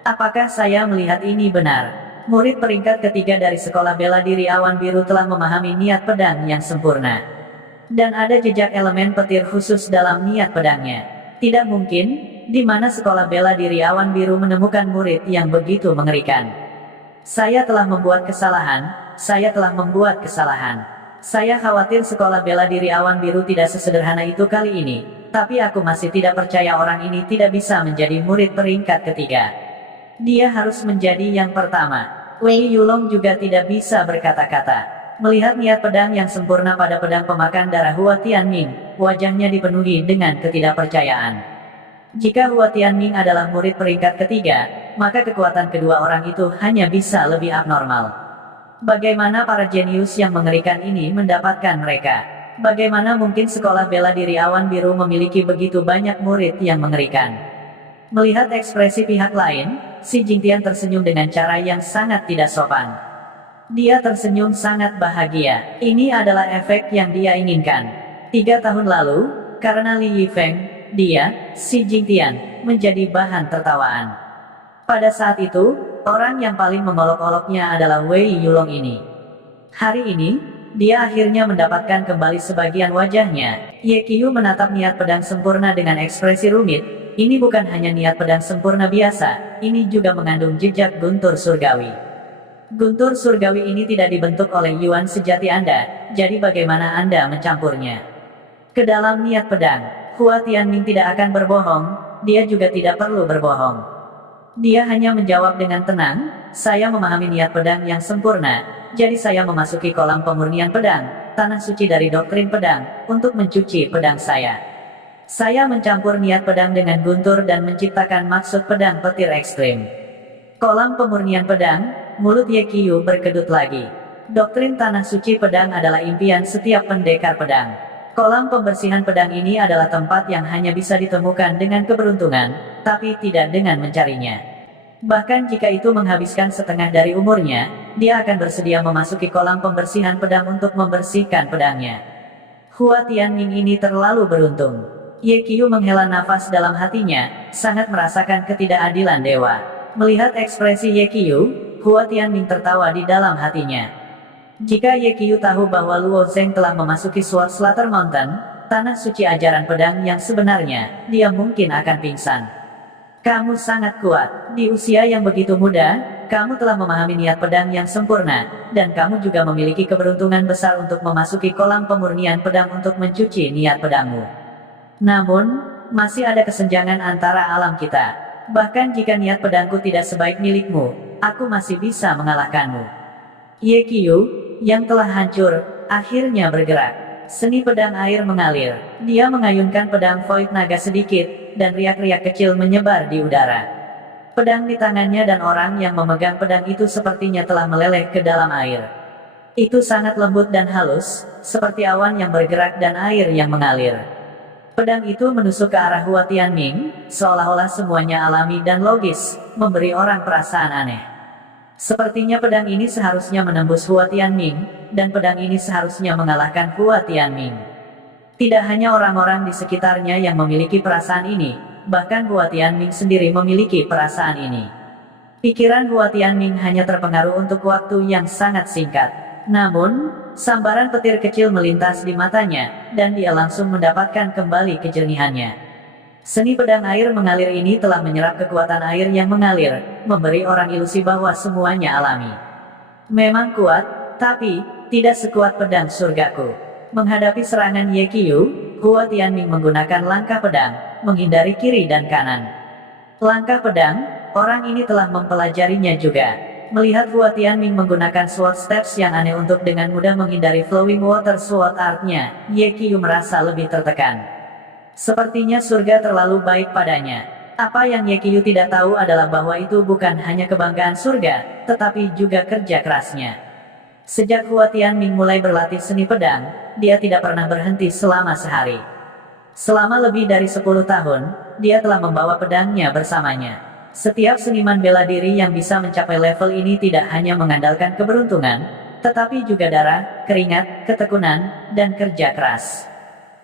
Apakah saya melihat ini benar? Murid peringkat ketiga dari Sekolah Bela Diri Awan Biru telah memahami niat pedang yang sempurna. Dan ada jejak elemen petir khusus dalam niat pedangnya. Tidak mungkin, di mana Sekolah Bela Diri Awan Biru menemukan murid yang begitu mengerikan. Saya telah membuat kesalahan. Saya khawatir Sekolah Bela Diri Awan Biru tidak sesederhana itu kali ini. Tapi aku masih tidak percaya orang ini tidak bisa menjadi murid peringkat ketiga. Dia harus menjadi yang pertama. Wei Yulong juga tidak bisa berkata-kata. Melihat niat pedang yang sempurna pada pedang pemakan darah Hua Tianming, wajahnya dipenuhi dengan ketidakpercayaan. Jika Hua Tianming adalah murid peringkat ketiga, maka kekuatan kedua orang itu hanya bisa lebih abnormal. Bagaimana para jenius yang mengerikan ini mendapatkan mereka? Bagaimana mungkin Sekolah Bela Diri Awan Biru memiliki begitu banyak murid yang mengerikan? Melihat ekspresi pihak lain, Si Jingtian tersenyum dengan cara yang sangat tidak sopan. Dia tersenyum sangat bahagia. Ini adalah efek yang dia inginkan. 3 tahun lalu, karena Li Yifeng, dia, Xi Jingtian, menjadi bahan tertawaan. Pada saat itu, orang yang paling mengolok-oloknya adalah Wei Yulong ini. Hari ini, dia akhirnya mendapatkan kembali sebagian wajahnya. Ye Qiu menatap niat pedang sempurna dengan ekspresi rumit. Ini bukan hanya niat pedang sempurna biasa, ini juga mengandung jejak guntur surgawi. Guntur surgawi ini tidak dibentuk oleh Yuan sejati Anda, jadi bagaimana Anda mencampurnya? Ke dalam niat pedang, Hua Tianming tidak akan berbohong, dia juga tidak perlu berbohong. Dia hanya menjawab dengan tenang, saya memahami niat pedang yang sempurna, jadi saya memasuki kolam pemurnian pedang, tanah suci dari doktrin pedang, untuk mencuci pedang saya. Saya mencampur niat pedang dengan guntur dan menciptakan maksud pedang petir ekstrim. Kolam pemurnian pedang, mulut Ye Qiu berkedut lagi. Doktrin tanah suci pedang adalah impian setiap pendekar pedang. Kolam pembersihan pedang ini adalah tempat yang hanya bisa ditemukan dengan keberuntungan, tapi tidak dengan mencarinya. Bahkan jika itu menghabiskan setengah dari umurnya, dia akan bersedia memasuki kolam pembersihan pedang untuk membersihkan pedangnya. Hua Tianming ini terlalu beruntung. Ye Qiu menghela nafas dalam hatinya, sangat merasakan ketidakadilan dewa. Melihat ekspresi Ye Qiu, Hua Tianming tertawa di dalam hatinya. Jika Ye Qiu tahu bahwa Luo Zheng telah memasuki Sword Slaughter Mountain, tanah suci ajaran pedang yang sebenarnya, dia mungkin akan pingsan. Kamu sangat kuat, di usia yang begitu muda, kamu telah memahami niat pedang yang sempurna, dan kamu juga memiliki keberuntungan besar untuk memasuki kolam pemurnian pedang untuk mencuci niat pedangmu. Namun, masih ada kesenjangan antara alam kita. Bahkan jika niat pedangku tidak sebaik milikmu, aku masih bisa mengalahkanmu. Ye Qiu, yang telah hancur, akhirnya bergerak. Seni pedang air mengalir. Dia mengayunkan pedang Void Naga sedikit, dan riak-riak kecil menyebar di udara. Pedang di tangannya dan orang yang memegang pedang itu sepertinya telah meleleh ke dalam air. Itu sangat lembut dan halus, seperti awan yang bergerak dan air yang mengalir. Pedang itu menusuk ke arah Hua Tianming, seolah-olah semuanya alami dan logis, memberi orang perasaan aneh. Sepertinya pedang ini seharusnya menembus Hua Tianming, dan pedang ini seharusnya mengalahkan Hua Tianming. Tidak hanya orang-orang di sekitarnya yang memiliki perasaan ini, bahkan Hua Tianming sendiri memiliki perasaan ini. Pikiran Hua Tianming hanya terpengaruh untuk waktu yang sangat singkat. Namun, sambaran petir kecil melintas di matanya, dan dia langsung mendapatkan kembali kejernihannya. Seni pedang air mengalir ini telah menyerap kekuatan air yang mengalir, memberi orang ilusi bahwa semuanya alami. Memang kuat, tapi tidak sekuat pedang surgaku. Menghadapi serangan Ye Qiu, Hua Tianming menggunakan langkah pedang, menghindari kiri dan kanan. Langkah pedang, orang ini telah mempelajarinya juga. Melihat Hua Tianming menggunakan sword steps yang aneh untuk dengan mudah menghindari flowing water sword art-nya, Ye Qiu merasa lebih tertekan. Sepertinya surga terlalu baik padanya. Apa yang Ye Qiu tidak tahu adalah bahwa itu bukan hanya kebanggaan surga, tetapi juga kerja kerasnya. Sejak Hua Tianming mulai berlatih seni pedang, dia tidak pernah berhenti selama sehari. Selama lebih dari 10 tahun, dia telah membawa pedangnya bersamanya. Setiap seniman bela diri yang bisa mencapai level ini tidak hanya mengandalkan keberuntungan, tetapi juga darah, keringat, ketekunan, dan kerja keras.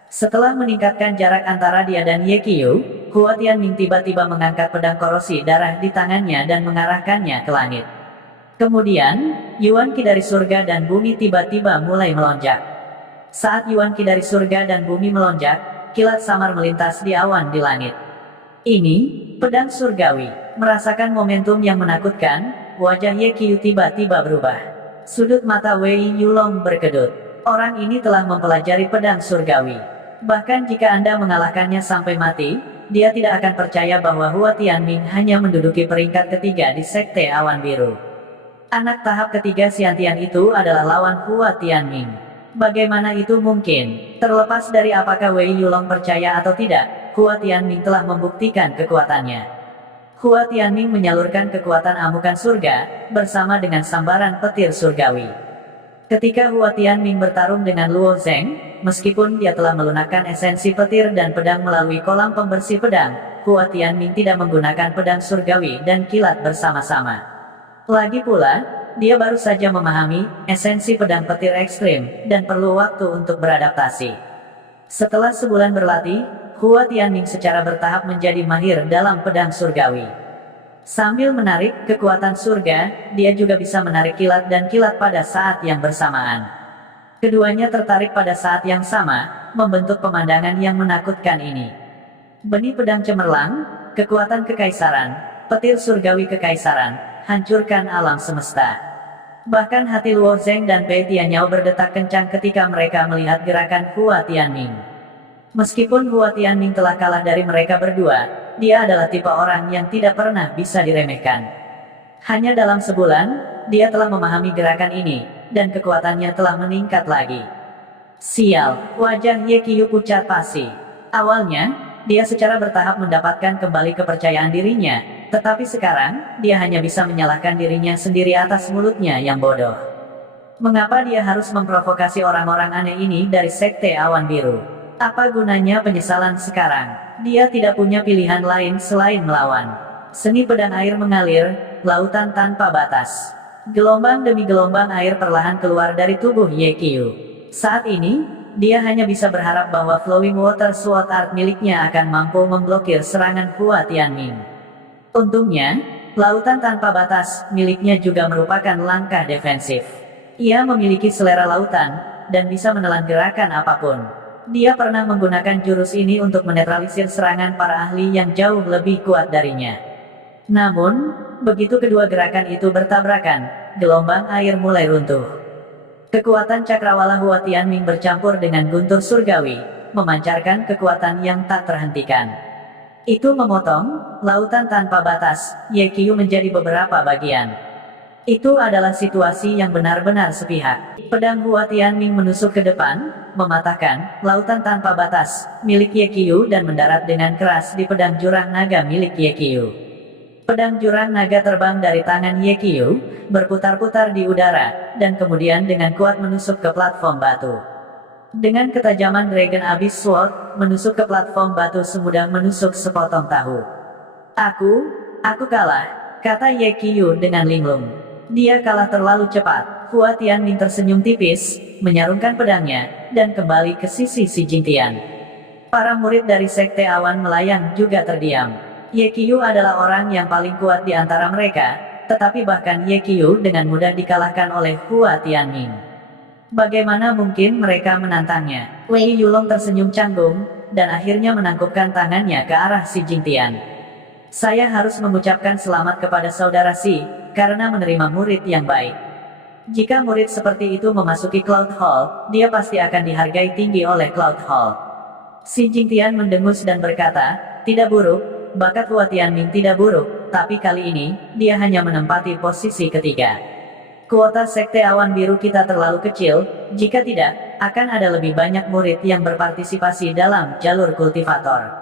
Setelah meningkatkan jarak antara dia dan Ye Qiu, Hua Tianming tiba-tiba mengangkat pedang korosi darah di tangannya dan mengarahkannya ke langit. Kemudian, Yuan Qi dari surga dan bumi tiba-tiba mulai melonjak. Saat Yuan Qi dari surga dan bumi melonjak, kilat samar melintas di awan di langit. Ini, pedang surgawi. Merasakan momentum yang menakutkan, wajah Ye Qiu tiba-tiba berubah. Sudut mata Wei Yulong berkedut. Orang ini telah mempelajari pedang surgawi. Bahkan jika Anda mengalahkannya sampai mati, dia tidak akan percaya bahwa Hua Tianming hanya menduduki peringkat ketiga di Sekte Awan Biru. Anak tahap ketiga Xiantian itu adalah lawan Hua Tianming. Bagaimana itu mungkin? Terlepas dari apakah Wei Yulong percaya atau tidak, Hua Tianming telah membuktikan kekuatannya. Hua Tianming menyalurkan kekuatan amukan surga, bersama dengan sambaran petir surgawi. Ketika Hua Tianming bertarung dengan Luo Zheng, meskipun dia telah melunakkan esensi petir dan pedang melalui kolam pembersih pedang, Hua Tianming tidak menggunakan pedang surgawi dan kilat bersama-sama. Lagi pula, dia baru saja memahami esensi pedang petir ekstrim dan perlu waktu untuk beradaptasi. Setelah sebulan berlatih, Hua Tianming secara bertahap menjadi mahir dalam pedang surgawi. Sambil menarik kekuatan surga, dia juga bisa menarik kilat dan kilat pada saat yang bersamaan. Keduanya tertarik pada saat yang sama, membentuk pemandangan yang menakutkan ini. Benih pedang cemerlang, kekuatan kekaisaran, petir surgawi kekaisaran, hancurkan alam semesta. Bahkan hati Luo Zeng dan Pei Tianyao berdetak kencang ketika mereka melihat gerakan Hua Tianming. Meskipun Hua Tianming telah kalah dari mereka berdua, dia adalah tipe orang yang tidak pernah bisa diremehkan. Hanya dalam sebulan, dia telah memahami gerakan ini, dan kekuatannya telah meningkat lagi. Sial, wajah Ye Qiu pucat pasi. Awalnya, dia secara bertahap mendapatkan kembali kepercayaan dirinya, tetapi sekarang, dia hanya bisa menyalahkan dirinya sendiri atas mulutnya yang bodoh. Mengapa dia harus memprovokasi orang-orang aneh ini dari Sekte Awan Biru? Apa gunanya penyesalan sekarang? Dia tidak punya pilihan lain selain melawan. Seni pedang air mengalir, lautan tanpa batas. Gelombang demi gelombang air perlahan keluar dari tubuh Ye Qiu. Saat ini, dia hanya bisa berharap bahwa Flowing Water Sword Art miliknya akan mampu memblokir serangan Hua Tianming. Untungnya, lautan tanpa batas miliknya juga merupakan langkah defensif. Ia memiliki selera lautan, dan bisa menelan gerakan apapun. Dia pernah menggunakan jurus ini untuk menetralisir serangan para ahli yang jauh lebih kuat darinya. Namun, begitu kedua gerakan itu bertabrakan, gelombang air mulai runtuh. Kekuatan cakrawala Hua Tianming bercampur dengan guntur surgawi, memancarkan kekuatan yang tak terhentikan. Itu memotong lautan tanpa batas Ye Qiu menjadi beberapa bagian. Itu adalah situasi yang benar-benar sepihak. Pedang Hua Tianming menusuk ke depan, mematahkan lautan tanpa batas milik Ye Qiu dan mendarat dengan keras di pedang jurang naga milik Ye Qiu. Pedang jurang naga terbang dari tangan Ye Qiu, berputar-putar di udara, dan kemudian dengan kuat menusuk ke platform batu. Dengan ketajaman Dragon Abyss Sword, menusuk ke platform batu semudah menusuk sepotong tahu. Aku kalah, kata Ye Qiu dengan linglung. Dia kalah terlalu cepat. Hua Tianming tersenyum tipis, menyarungkan pedangnya, dan kembali ke sisi Xi Jingtian. Para murid dari Sekte Awan Melayang juga terdiam. Ye Qiu adalah orang yang paling kuat di antara mereka, tetapi bahkan Ye Qiu dengan mudah dikalahkan oleh Hua Tianming. Bagaimana mungkin mereka menantangnya? Wei Yulong tersenyum canggung, dan akhirnya menangkupkan tangannya ke arah Xi Jingtian. Saya harus mengucapkan selamat kepada saudara Xi, karena menerima murid yang baik. Jika murid seperti itu memasuki Cloud Hall, dia pasti akan dihargai tinggi oleh Cloud Hall. Xi Jingtian mendengus dan berkata, tidak buruk, bakat Hua Tianming tidak buruk, tapi kali ini, dia hanya menempati posisi ketiga. Kuota Sekte Awan Biru kita terlalu kecil, jika tidak, akan ada lebih banyak murid yang berpartisipasi dalam jalur kultivator.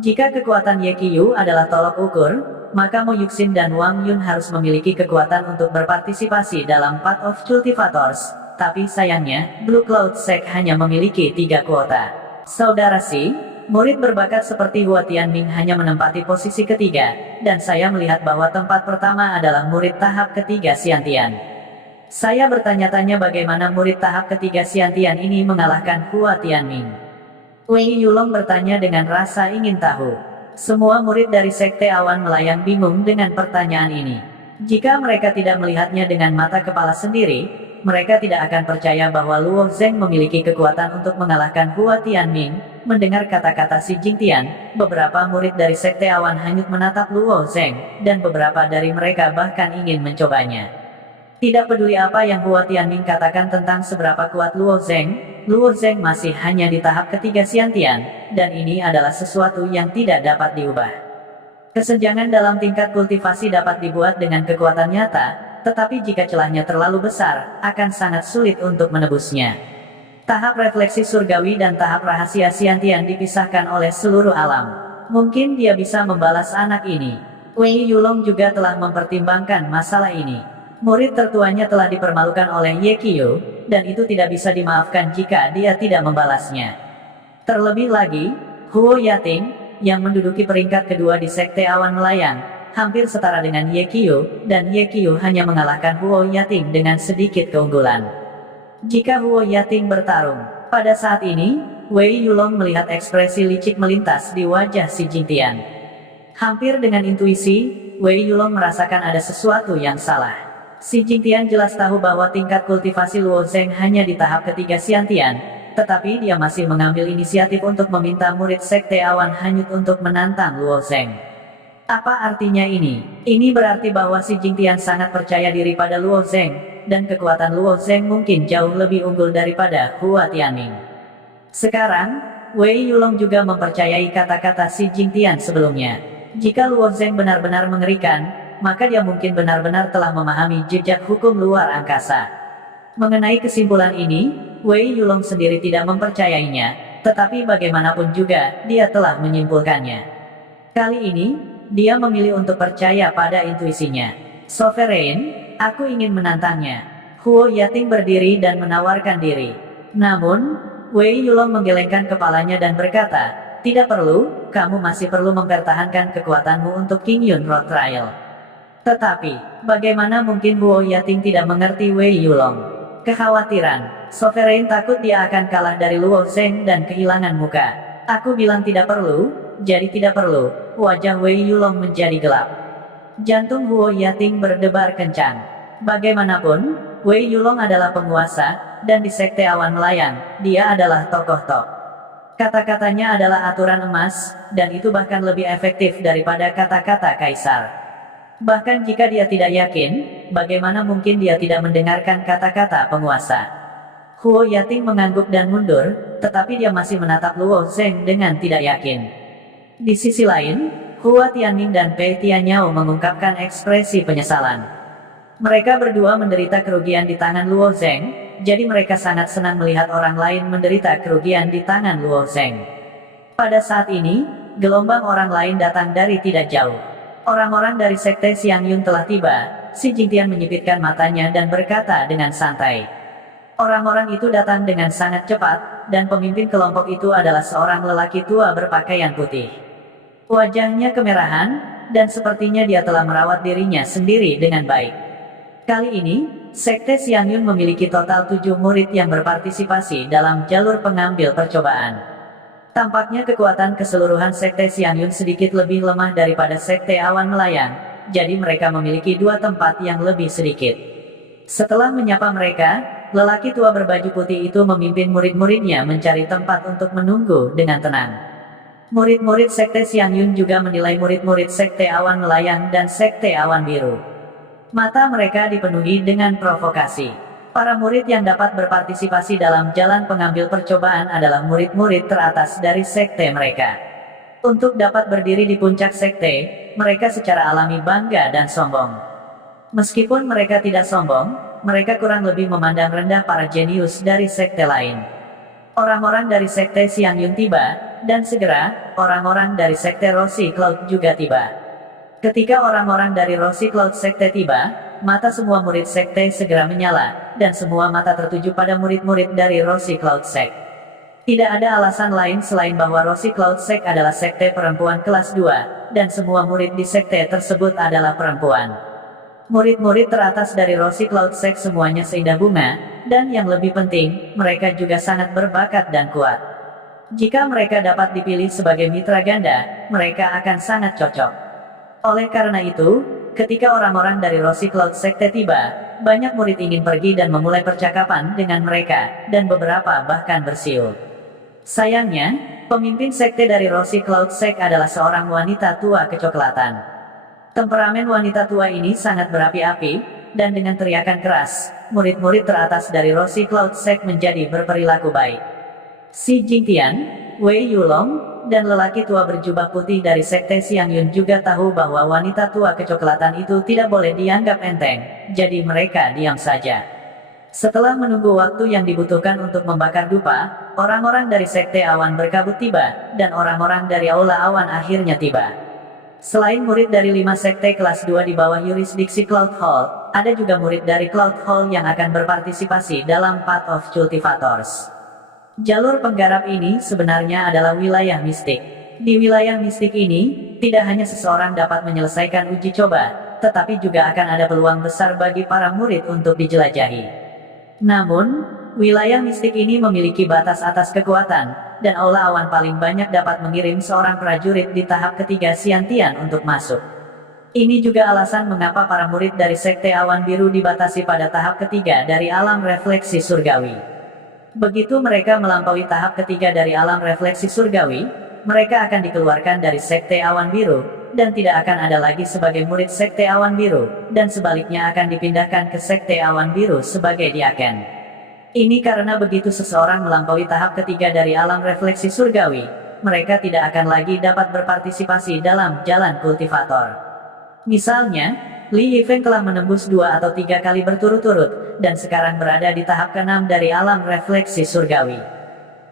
Jika kekuatan Ye Qiu adalah tolok ukur, maka Mo Yuxin dan Wang Yun harus memiliki kekuatan untuk berpartisipasi dalam Path of Cultivators, tapi sayangnya, Blue Cloud Sect hanya memiliki 3 kuota. Saudara Xi, murid berbakat seperti Hua Tianming hanya menempati posisi ketiga, dan saya melihat bahwa tempat pertama adalah murid tahap ketiga Xiantian. Saya bertanya-tanya bagaimana murid tahap ketiga Xiantian ini mengalahkan Hua Tianming. Wei Yulong bertanya dengan rasa ingin tahu. Semua murid dari Sekte Awan Melayang bingung dengan pertanyaan ini. Jika mereka tidak melihatnya dengan mata kepala sendiri, mereka tidak akan percaya bahwa Luo Zeng memiliki kekuatan untuk mengalahkan Hua Tianming. Mendengar kata-kata Xi Jingtian, beberapa murid dari Sekte Awan hanyut menatap Luo Zeng, dan beberapa dari mereka bahkan ingin mencobanya. Tidak peduli apa yang Hua Tianming katakan tentang seberapa kuat Luo Zeng masih hanya di tahap ketiga Xiantian, dan ini adalah sesuatu yang tidak dapat diubah. Kesenjangan dalam tingkat kultivasi dapat dibuat dengan kekuatan nyata, tetapi jika celahnya terlalu besar, akan sangat sulit untuk menebusnya. Tahap refleksi surgawi dan tahap rahasia Xiantian dipisahkan oleh seluruh alam. Mungkin dia bisa membalas anak ini. Wei Yulong juga telah mempertimbangkan masalah ini. Murid tertuanya telah dipermalukan oleh Ye Qiu, dan itu tidak bisa dimaafkan jika dia tidak membalasnya. Terlebih lagi, Huo Yating, yang menduduki peringkat kedua di Sekte Awan Melayang, hampir setara dengan Ye Qiu, dan Ye Qiu hanya mengalahkan Huo Yating dengan sedikit keunggulan. Jika Huo Yating bertarung, pada saat ini, Wei Yulong melihat ekspresi licik melintas di wajah Si Jingtian. Hampir dengan intuisi, Wei Yulong merasakan ada sesuatu yang salah. Si Jingtian jelas tahu bahwa tingkat kultivasi Luo Zeng hanya di tahap ketiga Xiantian, tetapi dia masih mengambil inisiatif untuk meminta murid Sekte Awan Hanyut untuk menantang Luo Zeng. Apa artinya ini? Ini berarti bahwa Si Jingtian sangat percaya diri pada Luo Zeng, dan kekuatan Luo Zeng mungkin jauh lebih unggul daripada Hua Tianming. Sekarang, Wei Yulong juga mempercayai kata-kata Si Jingtian sebelumnya. Jika Luo Zeng benar-benar mengerikan, maka dia mungkin benar-benar telah memahami jejak hukum luar angkasa. Mengenai kesimpulan ini, Wei Yulong sendiri tidak mempercayainya, tetapi bagaimanapun juga, dia telah menyimpulkannya. Kali ini, dia memilih untuk percaya pada intuisinya. Sovereign, aku ingin menantangnya. Huo Yating berdiri dan menawarkan diri. Namun, Wei Yulong menggelengkan kepalanya dan berkata, tidak perlu, kamu masih perlu mempertahankan kekuatanmu untuk King Yun Road Trial. Tetapi, bagaimana mungkin Huo Yating tidak mengerti Wei Yulong? Kekhawatiran, Sovereign takut dia akan kalah dari Luo Zeng dan kehilangan muka. Aku bilang tidak perlu, jadi tidak perlu. Wajah Wei Yulong menjadi gelap. Jantung Huo Yating berdebar kencang. Bagaimanapun, Wei Yulong adalah penguasa, dan di Sekte Awan Melayang, dia adalah tokoh top. Kata-katanya adalah aturan emas, dan itu bahkan lebih efektif daripada kata-kata kaisar. Bahkan jika dia tidak yakin, bagaimana mungkin dia tidak mendengarkan kata-kata penguasa? Huo Yating mengangguk dan mundur, tetapi dia masih menatap Luo Zeng dengan tidak yakin. Di sisi lain, Hua Tianming dan Pei Tianyao mengungkapkan ekspresi penyesalan. Mereka berdua menderita kerugian di tangan Luo Zeng, jadi mereka sangat senang melihat orang lain menderita kerugian di tangan Luo Zeng. Pada saat ini, gelombang orang lain datang dari tidak jauh. Orang-orang dari Sekte Xiangyun telah tiba. Si Jingtian menyipitkan matanya dan berkata dengan santai. Orang-orang itu datang dengan sangat cepat, dan pemimpin kelompok itu adalah seorang lelaki tua berpakaian putih. Wajahnya kemerahan, dan sepertinya dia telah merawat dirinya sendiri dengan baik. Kali ini, Sekte Xiangyun memiliki total 7 murid yang berpartisipasi dalam jalur pengambil percobaan. Tampaknya kekuatan keseluruhan Sekte Xiangyun sedikit lebih lemah daripada Sekte Awan Melayang, jadi mereka memiliki 2 tempat yang lebih sedikit. Setelah menyapa mereka, lelaki tua berbaju putih itu memimpin murid-muridnya mencari tempat untuk menunggu dengan tenang. Murid-murid Sekte Xiangyun juga menilai murid-murid Sekte Awan Melayang dan Sekte Awan Biru. Mata mereka dipenuhi dengan provokasi. Para murid yang dapat berpartisipasi dalam jalan pengambil percobaan adalah murid-murid teratas dari sekte mereka. Untuk dapat berdiri di puncak sekte, mereka secara alami bangga dan sombong. Meskipun mereka tidak sombong, mereka kurang lebih memandang rendah para jenius dari sekte lain. Orang-orang dari Sekte Xiangyun tiba, dan segera, orang-orang dari Sekte Rosy Cloud juga tiba. Ketika orang-orang dari Rosy Cloud Sekte tiba, mata semua murid Sekte segera menyala, dan semua mata tertuju pada murid-murid dari Rosy Cloud Sect. Tidak ada alasan lain selain bahwa Rosy Cloud Sect adalah sekte perempuan kelas 2, dan semua murid di sekte tersebut adalah perempuan. Murid-murid teratas dari Rosy Cloud Sect semuanya seindah bunga, dan yang lebih penting, mereka juga sangat berbakat dan kuat. Jika mereka dapat dipilih sebagai mitra ganda, mereka akan sangat cocok. Oleh karena itu, ketika orang-orang dari Rosy Cloud Sekte tiba, banyak murid ingin pergi dan memulai percakapan dengan mereka, dan beberapa bahkan bersiul. Sayangnya, pemimpin sekte dari Rosy Cloud Sect adalah seorang wanita tua kecoklatan. Temperamen wanita tua ini sangat berapi-api, dan dengan teriakan keras, murid-murid teratas dari Rosy Cloud Sect menjadi berperilaku baik. Si Jingtian, Wei Yulong, dan lelaki tua berjubah putih dari Sekte Xiangyun juga tahu bahwa wanita tua kecoklatan itu tidak boleh dianggap enteng, jadi mereka diam saja. Setelah menunggu waktu yang dibutuhkan untuk membakar dupa, orang-orang dari Sekte Awan berkabut tiba, dan orang-orang dari Aula Awan akhirnya tiba. Selain murid dari 5 sekte kelas 2 di bawah yurisdiksi Cloud Hall, ada juga murid dari Cloud Hall yang akan berpartisipasi dalam Path of Cultivators. Jalur penggarap ini sebenarnya adalah wilayah mistik. Di wilayah mistik ini, tidak hanya seseorang dapat menyelesaikan uji coba, tetapi juga akan ada peluang besar bagi para murid untuk dijelajahi. Namun, wilayah mistik ini memiliki batas atas kekuatan, dan aula awan paling banyak dapat mengirim seorang prajurit di tahap ketiga Xiantian untuk masuk. Ini juga alasan mengapa para murid dari Sekte Awan Biru dibatasi pada tahap ketiga dari alam refleksi surgawi. Begitu mereka melampaui tahap ketiga dari alam refleksi surgawi, mereka akan dikeluarkan dari Sekte Awan Biru, dan tidak akan ada lagi sebagai murid Sekte Awan Biru, dan sebaliknya akan dipindahkan ke Sekte Awan Biru sebagai diaken. Ini karena begitu seseorang melampaui tahap ketiga dari alam refleksi surgawi, mereka tidak akan lagi dapat berpartisipasi dalam jalan kultivator. Misalnya, Li Yifeng telah menembus 2 atau 3 kali berturut-turut, dan sekarang berada di tahap ke-6 dari alam refleksi surgawi.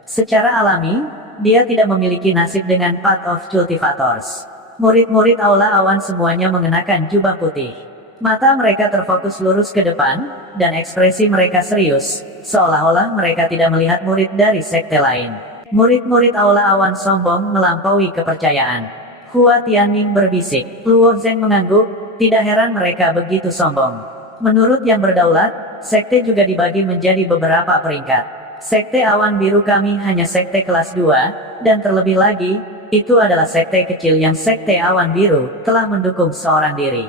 Secara alami, dia tidak memiliki nasib dengan Path of Cultivators. Murid-murid aula awan semuanya mengenakan jubah putih. Mata mereka terfokus lurus ke depan, dan ekspresi mereka serius, seolah-olah mereka tidak melihat murid dari sekte lain. Murid-murid aula awan sombong melampaui kepercayaan. Hua Tianming berbisik. Luo Zeng mengangguk, tidak heran mereka begitu sombong. Menurut yang berdaulat, sekte juga dibagi menjadi beberapa peringkat. Sekte Awan Biru kami hanya sekte kelas 2, dan terlebih lagi, itu adalah sekte kecil yang Sekte Awan Biru telah mendukung seorang diri.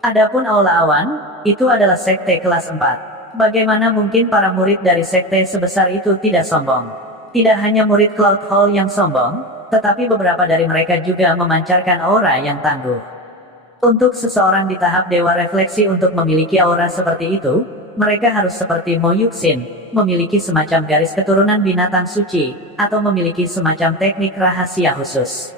Adapun Aula Awan, itu adalah sekte kelas 4. Bagaimana mungkin para murid dari sekte sebesar itu tidak sombong? Tidak hanya murid Cloud Hall yang sombong, tetapi beberapa dari mereka juga memancarkan aura yang tangguh. Untuk seseorang di tahap Dewa Refleksi untuk memiliki aura seperti itu, mereka harus seperti Mo Yuxin, memiliki semacam garis keturunan binatang suci, atau memiliki semacam teknik rahasia khusus.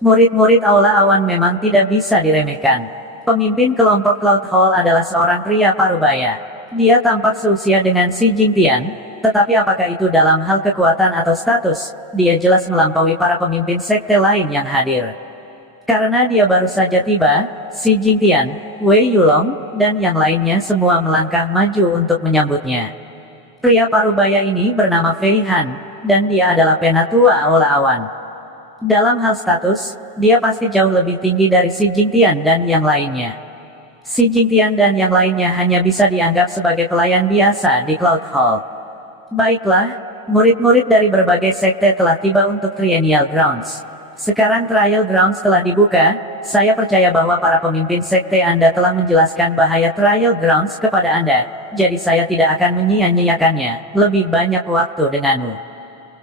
Murid-murid Aula Awan memang tidak bisa diremehkan. Pemimpin kelompok Cloud Hall adalah seorang pria parubaya. Dia tampak seusia dengan Xi Jingtian, tetapi apakah itu dalam hal kekuatan atau status, dia jelas melampaui para pemimpin sekte lain yang hadir. Karena dia baru saja tiba, Xi Jingtian, Wei Yulong, dan yang lainnya semua melangkah maju untuk menyambutnya. Pria parubaya ini bernama Fei Han, dan dia adalah penatua Aula Awan. Dalam hal status, dia pasti jauh lebih tinggi dari Xi Jingtian dan yang lainnya. Xi Jingtian dan yang lainnya hanya bisa dianggap sebagai pelayan biasa di Cloud Hall. Baiklah, murid-murid dari berbagai sekte telah tiba untuk Triennial Grounds. Sekarang Trial Grounds telah dibuka, saya percaya bahwa para pemimpin sekte Anda telah menjelaskan bahaya Trial Grounds kepada Anda, jadi saya tidak akan menyia-nyiakannya, lebih banyak waktu denganmu.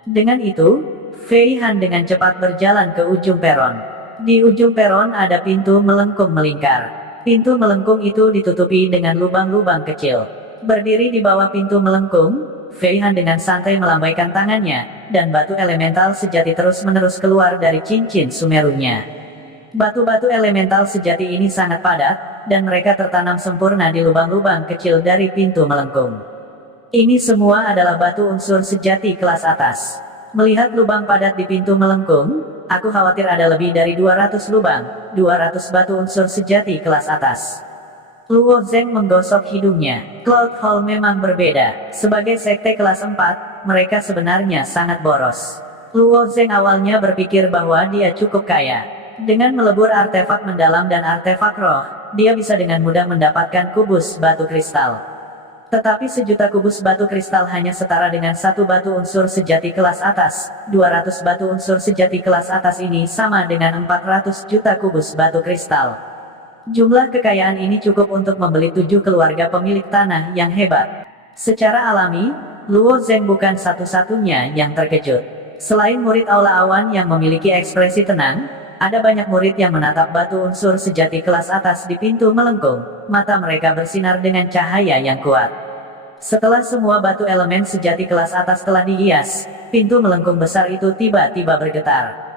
Dengan itu, Fei Han dengan cepat berjalan ke ujung peron. Di ujung peron ada pintu melengkung melingkar. Pintu melengkung itu ditutupi dengan lubang-lubang kecil. Berdiri di bawah pintu melengkung, Fei Han dengan santai melambaikan tangannya, dan batu elemental sejati terus-menerus keluar dari cincin sumerunya. Batu-batu elemental sejati ini sangat padat, dan mereka tertanam sempurna di lubang-lubang kecil dari pintu melengkung. Ini semua adalah batu unsur sejati kelas atas. Melihat lubang padat di pintu melengkung, aku khawatir ada lebih dari 200 lubang, 200 batu unsur sejati kelas atas. Luo Zeng menggosok hidungnya. Cloud Hall memang berbeda. Sebagai sekte kelas 4, mereka sebenarnya sangat boros. Luo Zeng awalnya berpikir bahwa dia cukup kaya. Dengan melebur artefak mendalam dan artefak roh, dia bisa dengan mudah mendapatkan kubus batu kristal. Tetapi 1.000.000 kubus batu kristal hanya setara dengan 1 batu unsur sejati kelas atas. 200 batu unsur sejati kelas atas ini sama dengan 400 juta kubus batu kristal. Jumlah kekayaan ini cukup untuk membeli 7 keluarga pemilik tanah yang hebat. Secara alami, Luo Zeng bukan satu-satunya yang terkejut. Selain murid Aula Awan yang memiliki ekspresi tenang, ada banyak murid yang menatap batu unsur sejati kelas atas di pintu melengkung. Mata mereka bersinar dengan cahaya yang kuat. Setelah semua batu elemen sejati kelas atas telah dihias, pintu melengkung besar itu tiba-tiba bergetar.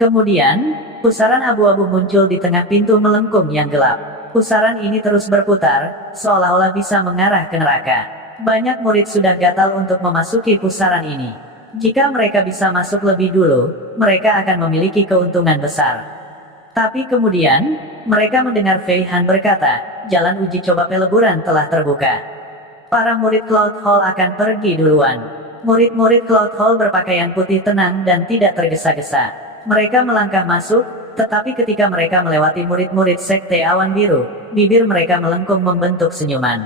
Kemudian, pusaran abu-abu muncul di tengah pintu melengkung yang gelap. Pusaran ini terus berputar, seolah-olah bisa mengarah ke neraka. Banyak murid sudah gatal untuk memasuki pusaran ini. Jika mereka bisa masuk lebih dulu, mereka akan memiliki keuntungan besar. Tapi kemudian, mereka mendengar Fei Han berkata, jalan uji coba peleburan telah terbuka. Para murid Cloud Hall akan pergi duluan. Murid-murid Cloud Hall berpakaian putih tenang dan tidak tergesa-gesa. Mereka melangkah masuk, tetapi ketika mereka melewati murid-murid Sekte Awan Biru, bibir mereka melengkung membentuk senyuman.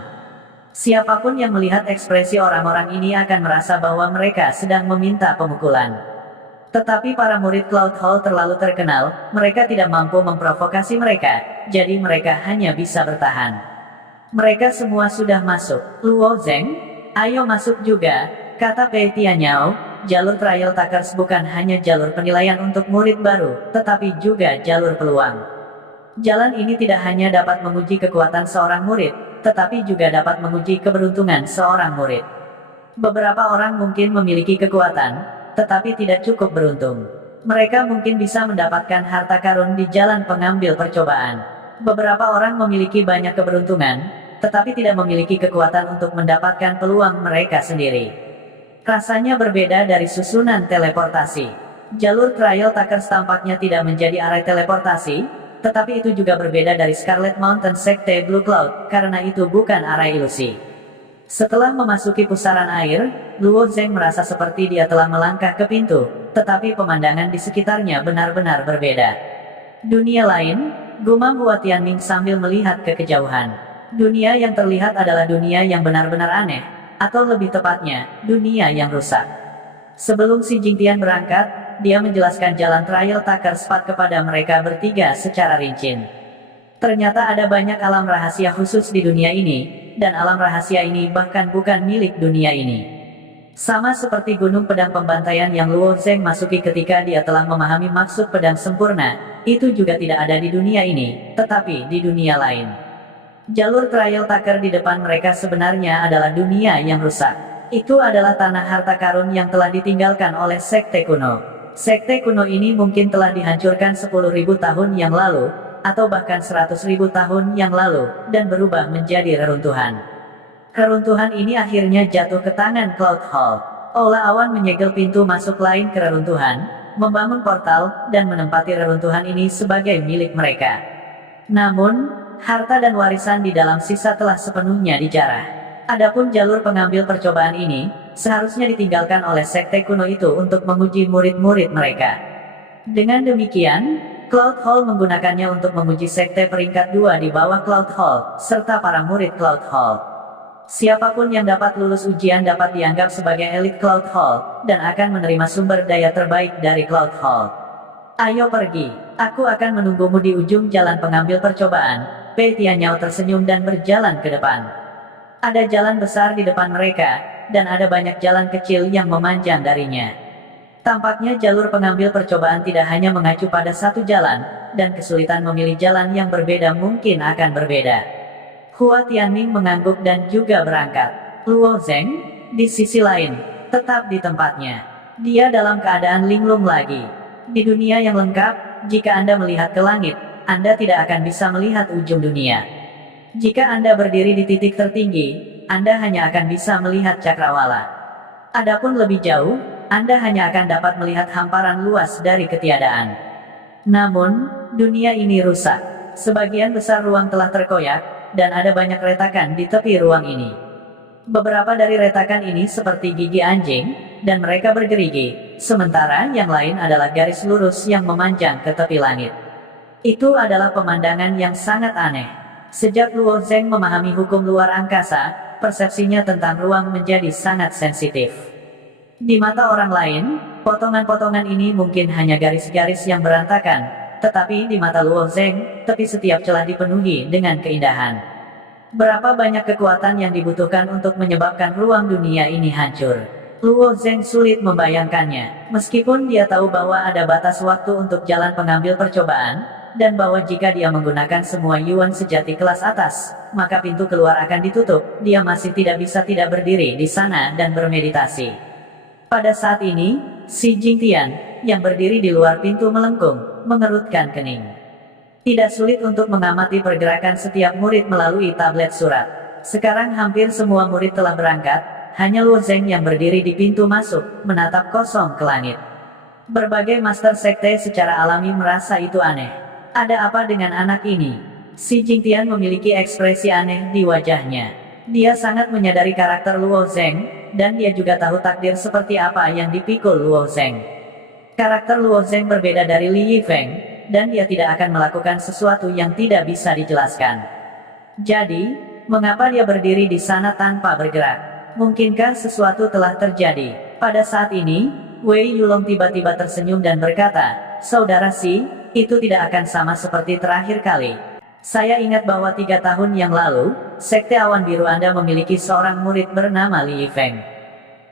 Siapapun yang melihat ekspresi orang-orang ini akan merasa bahwa mereka sedang meminta pemukulan. Tetapi para murid Cloud Hall terlalu terkenal, mereka tidak mampu memprovokasi mereka, jadi mereka hanya bisa bertahan. Mereka semua sudah masuk. Luo Zeng, ayo masuk juga, kata Pei Tianyao. Jalur Trial Takers bukan hanya jalur penilaian untuk murid baru, tetapi juga jalur peluang. Jalan ini tidak hanya dapat menguji kekuatan seorang murid, tetapi juga dapat menguji keberuntungan seorang murid. Beberapa orang mungkin memiliki kekuatan, tetapi tidak cukup beruntung. Mereka mungkin bisa mendapatkan harta karun di jalan pengambil percobaan. Beberapa orang memiliki banyak keberuntungan, tetapi tidak memiliki kekuatan untuk mendapatkan peluang mereka sendiri. Rasanya berbeda dari susunan teleportasi. Jalur Trial Takers tampaknya tidak menjadi area teleportasi, tetapi itu juga berbeda dari Scarlet Mountain Sekte Blue Cloud, karena itu bukan area ilusi. Setelah memasuki pusaran air, Luo Zeng merasa seperti dia telah melangkah ke pintu, tetapi pemandangan di sekitarnya benar-benar berbeda. Dunia lain, gumam Hua Tianming sambil melihat ke kejauhan. Dunia yang terlihat adalah dunia yang benar-benar aneh, atau lebih tepatnya, dunia yang rusak. Sebelum Si Jingtian berangkat, dia menjelaskan jalan Trial Takers Path kepada mereka bertiga secara rinci. Ternyata ada banyak alam rahasia khusus di dunia ini, dan alam rahasia ini bahkan bukan milik dunia ini. Sama seperti gunung pedang pembantaian yang Luo Zeng masuki ketika dia telah memahami maksud pedang sempurna, itu juga tidak ada di dunia ini, tetapi di dunia lain. Jalur Trial Taker di depan mereka sebenarnya adalah dunia yang rusak. Itu adalah tanah harta karun yang telah ditinggalkan oleh Sekte kuno. Sekte kuno ini mungkin telah dihancurkan 10.000 tahun yang lalu, atau bahkan 100.000 tahun yang lalu, dan berubah menjadi reruntuhan. Reruntuhan ini akhirnya jatuh ke tangan Cloud Hall. Olah awan menyegel pintu masuk lain ke reruntuhan, membangun portal, dan menempati reruntuhan ini sebagai milik mereka. Namun, harta dan warisan di dalam sisa telah sepenuhnya dijarah. Adapun jalur pengambil percobaan ini, seharusnya ditinggalkan oleh Sekte kuno itu untuk menguji murid-murid mereka. Dengan demikian, Cloud Hall menggunakannya untuk menguji Sekte peringkat 2 di bawah Cloud Hall, serta para murid Cloud Hall. Siapapun yang dapat lulus ujian dapat dianggap sebagai elit Cloud Hall, dan akan menerima sumber daya terbaik dari Cloud Hall. Ayo pergi, aku akan menunggumu di ujung jalan pengambil percobaan. Pei Tianyao tersenyum dan berjalan ke depan. Ada jalan besar di depan mereka, dan ada banyak jalan kecil yang memanjang darinya. Tampaknya jalur pengambil percobaan tidak hanya mengacu pada satu jalan, dan kesulitan memilih jalan yang berbeda mungkin akan berbeda. Hua Tianming mengangguk dan juga berangkat. Luo Zeng, di sisi lain, tetap di tempatnya. Dia dalam keadaan linglung lagi. Di dunia yang lengkap, jika Anda melihat ke langit, Anda tidak akan bisa melihat ujung dunia. Jika Anda berdiri di titik tertinggi, Anda hanya akan bisa melihat cakrawala. Adapun lebih jauh, Anda hanya akan dapat melihat hamparan luas dari ketiadaan. Namun, dunia ini rusak. Sebagian besar ruang telah terkoyak, dan ada banyak retakan di tepi ruang ini. Beberapa dari retakan ini seperti gigi anjing, dan mereka bergerigi, sementara yang lain adalah garis lurus yang memanjang ke tepi langit. Itu adalah pemandangan yang sangat aneh. Sejak Luo Zeng memahami hukum luar angkasa, persepsinya tentang ruang menjadi sangat sensitif. Di mata orang lain, potongan-potongan ini mungkin hanya garis-garis yang berantakan, tetapi di mata Luo Zeng, tepi setiap celah dipenuhi dengan keindahan. Berapa banyak kekuatan yang dibutuhkan untuk menyebabkan ruang dunia ini hancur? Luo Zeng sulit membayangkannya, meskipun dia tahu bahwa ada batas waktu untuk jalan pengambil percobaan, dan bahwa jika dia menggunakan semua Yuan sejati kelas atas, maka pintu keluar akan ditutup, dia masih tidak bisa tidak berdiri di sana dan bermeditasi. Pada saat ini, Si Jingtian, yang berdiri di luar pintu melengkung, mengerutkan kening. Tidak sulit untuk mengamati pergerakan setiap murid melalui tablet surat. Sekarang hampir semua murid telah berangkat, hanya Luo Zeng yang berdiri di pintu masuk, menatap kosong ke langit. Berbagai master sekte secara alami merasa itu aneh. Ada apa dengan anak ini? Si Jingtian memiliki ekspresi aneh di wajahnya. Dia sangat menyadari karakter Luo Zeng, dan dia juga tahu takdir seperti apa yang dipikul Luo Zeng. Karakter Luo Zeng berbeda dari Li Yifeng, dan dia tidak akan melakukan sesuatu yang tidak bisa dijelaskan. Jadi, mengapa dia berdiri di sana tanpa bergerak? Mungkinkah sesuatu telah terjadi? Pada saat ini, Wei Yulong tiba-tiba tersenyum dan berkata, "Saudara Si, itu tidak akan sama seperti terakhir kali. Saya ingat bahwa 3 tahun yang lalu, Sekte Awan Biru Anda memiliki seorang murid bernama Li Yifeng.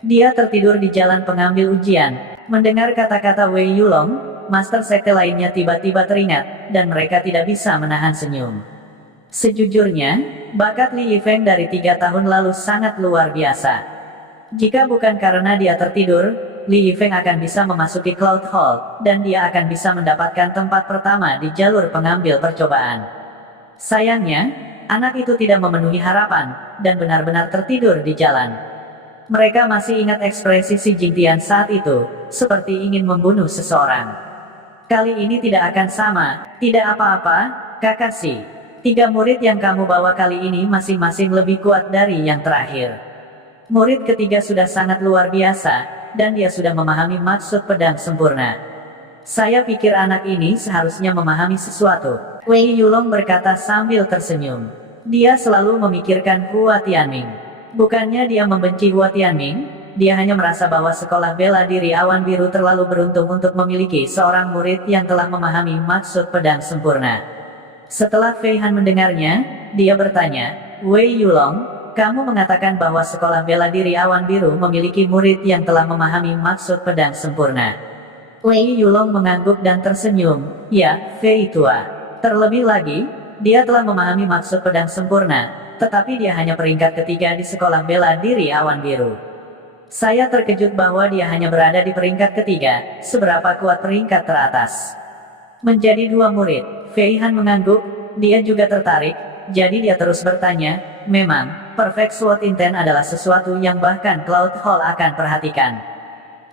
Dia tertidur di jalan pengambil ujian." Mendengar kata-kata Wei Yulong, master sekte lainnya tiba-tiba teringat, dan mereka tidak bisa menahan senyum. Sejujurnya, bakat Li Yifeng dari 3 tahun lalu sangat luar biasa. Jika bukan karena dia tertidur, Li Yifeng akan bisa memasuki Cloud Hall, dan dia akan bisa mendapatkan tempat pertama di jalur pengambil percobaan. Sayangnya, anak itu tidak memenuhi harapan, dan benar-benar tertidur di jalan. Mereka masih ingat ekspresi Si Jingtian saat itu, seperti ingin membunuh seseorang. Kali ini tidak akan sama, tidak apa-apa, kakak Si. 3 murid yang kamu bawa kali ini masing-masing lebih kuat dari yang terakhir. Murid ketiga sudah sangat luar biasa, dan dia sudah memahami maksud pedang sempurna. Saya pikir anak ini seharusnya memahami sesuatu. Wei Yulong berkata sambil tersenyum. Dia selalu memikirkan Hua Tianming. Bukannya dia membenci Hua Tianming, dia hanya merasa bahwa sekolah bela diri Awan Biru terlalu beruntung untuk memiliki seorang murid yang telah memahami maksud pedang sempurna. Setelah Fei Han mendengarnya, dia bertanya, "Wei Yulong, kamu mengatakan bahwa sekolah bela diri Awan Biru memiliki murid yang telah memahami maksud pedang sempurna?" Wei Yulong mengangguk dan tersenyum, "Ya, Fei tua. Terlebih lagi, dia telah memahami maksud pedang sempurna. Tetapi dia hanya peringkat ketiga di sekolah bela diri Awan Biru. Saya terkejut bahwa dia hanya berada di peringkat ketiga, seberapa kuat peringkat teratas. Menjadi 2 murid, Fei Han mengangguk, dia juga tertarik, jadi dia terus bertanya, memang, Perfect Sword Intent adalah sesuatu yang bahkan Cloud Hall akan perhatikan.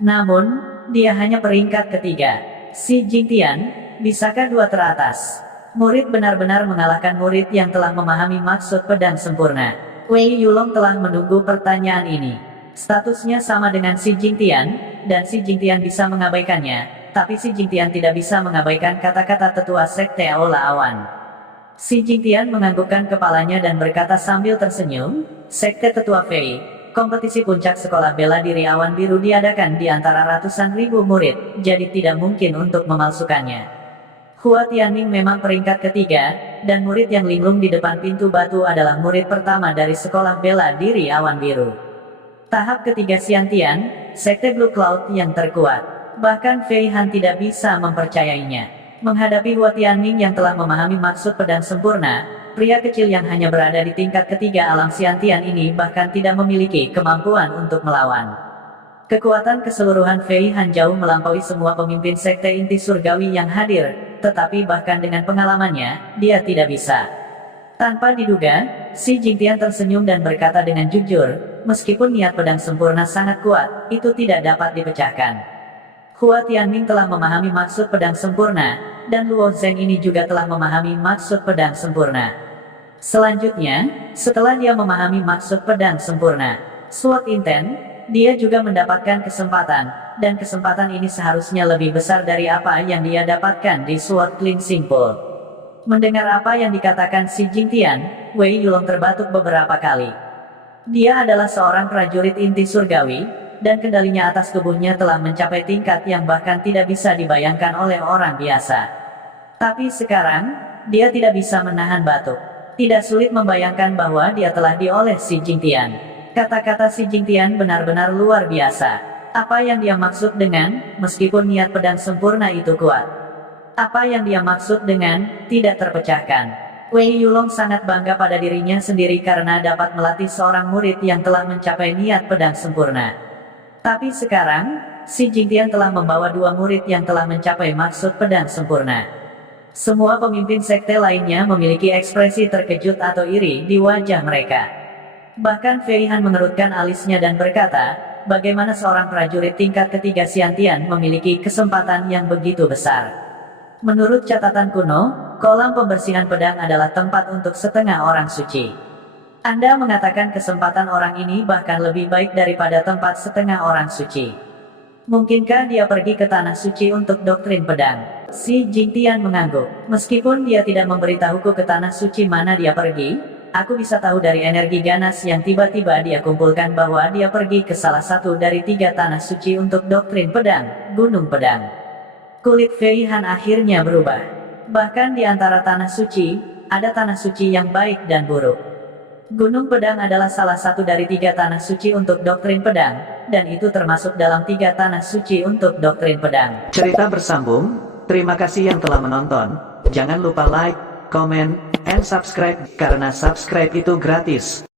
Namun, dia hanya peringkat ketiga. Si Jingtian, bisakah 2 teratas? Murid benar-benar mengalahkan murid yang telah memahami maksud pedang sempurna. Wei Yulong telah menunggu pertanyaan ini. Statusnya sama dengan Si Jingtian, dan Si Jingtian bisa mengabaikannya, tapi Si Jingtian tidak bisa mengabaikan kata-kata tetua Sekte Aula Awan. Si Jingtian menganggukkan kepalanya dan berkata sambil tersenyum, "Sekte Tetua Fei, kompetisi puncak sekolah bela diri Awan Biru diadakan di antara ratusan ribu murid, jadi tidak mungkin untuk memalsukannya. Hua Tianming memang peringkat ketiga, dan murid yang linglung di depan pintu batu adalah murid pertama dari sekolah bela diri Awan Biru. Tahap ketiga Xiantian, Sekte Blue Cloud yang terkuat. Bahkan Fei Han tidak bisa mempercayainya. Menghadapi Hua Tianming yang telah memahami maksud pedang sempurna, pria kecil yang hanya berada di tingkat ketiga alam Xiantian ini bahkan tidak memiliki kemampuan untuk melawan. Kekuatan keseluruhan Fei Han jauh melampaui semua pemimpin sekte inti surgawi yang hadir, tetapi bahkan dengan pengalamannya, dia tidak bisa. Tanpa diduga, Si Jingtian tersenyum dan berkata dengan jujur, meskipun niat pedang sempurna sangat kuat, itu tidak dapat dipecahkan. Hua Tianming telah memahami maksud pedang sempurna, dan Luo Zheng ini juga telah memahami maksud pedang sempurna. Selanjutnya, setelah dia memahami maksud pedang sempurna, Sword Intent, dia juga mendapatkan kesempatan, dan kesempatan ini seharusnya lebih besar dari apa yang dia dapatkan di Sword Cleansing Pool. Mendengar apa yang dikatakan Si Jingtian, Wei Yulong terbatuk beberapa kali. Dia adalah seorang prajurit inti surgawi, dan kendalinya atas tubuhnya telah mencapai tingkat yang bahkan tidak bisa dibayangkan oleh orang biasa. Tapi sekarang, dia tidak bisa menahan batuk. Tidak sulit membayangkan bahwa dia telah dioleh Si Jingtian. Kata-kata Si Jingtian benar-benar luar biasa. Apa yang dia maksud dengan, meskipun niat pedang sempurna itu kuat? Apa yang dia maksud dengan, tidak terpecahkan? Wei Yulong sangat bangga pada dirinya sendiri karena dapat melatih seorang murid yang telah mencapai niat pedang sempurna. Tapi sekarang, Si Jingtian telah membawa 2 murid yang telah mencapai maksud pedang sempurna. Semua pemimpin sekte lainnya memiliki ekspresi terkejut atau iri di wajah mereka. Bahkan Fei Han mengerutkan alisnya dan berkata, bagaimana seorang prajurit tingkat ketiga Xiantian memiliki kesempatan yang begitu besar. Menurut catatan kuno, kolam pembersihan pedang adalah tempat untuk setengah orang suci. Anda mengatakan kesempatan orang ini bahkan lebih baik daripada tempat setengah orang suci. Mungkinkah dia pergi ke tanah suci untuk doktrin pedang? Si Jingtian mengangguk. Meskipun dia tidak memberitahuku ke tanah suci mana dia pergi, aku bisa tahu dari energi ganas yang tiba-tiba dia kumpulkan bahwa dia pergi ke salah satu dari 3 tanah suci untuk doktrin pedang, Gunung Pedang. Kulit Fei Han akhirnya berubah. Bahkan di antara tanah suci, ada tanah suci yang baik dan buruk. Gunung Pedang adalah salah satu dari 3 tanah suci untuk doktrin pedang, dan itu termasuk dalam 3 tanah suci untuk doktrin pedang. Cerita bersambung. Terima kasih yang telah menonton. Jangan lupa like, comment, and subscribe, karena subscribe itu gratis.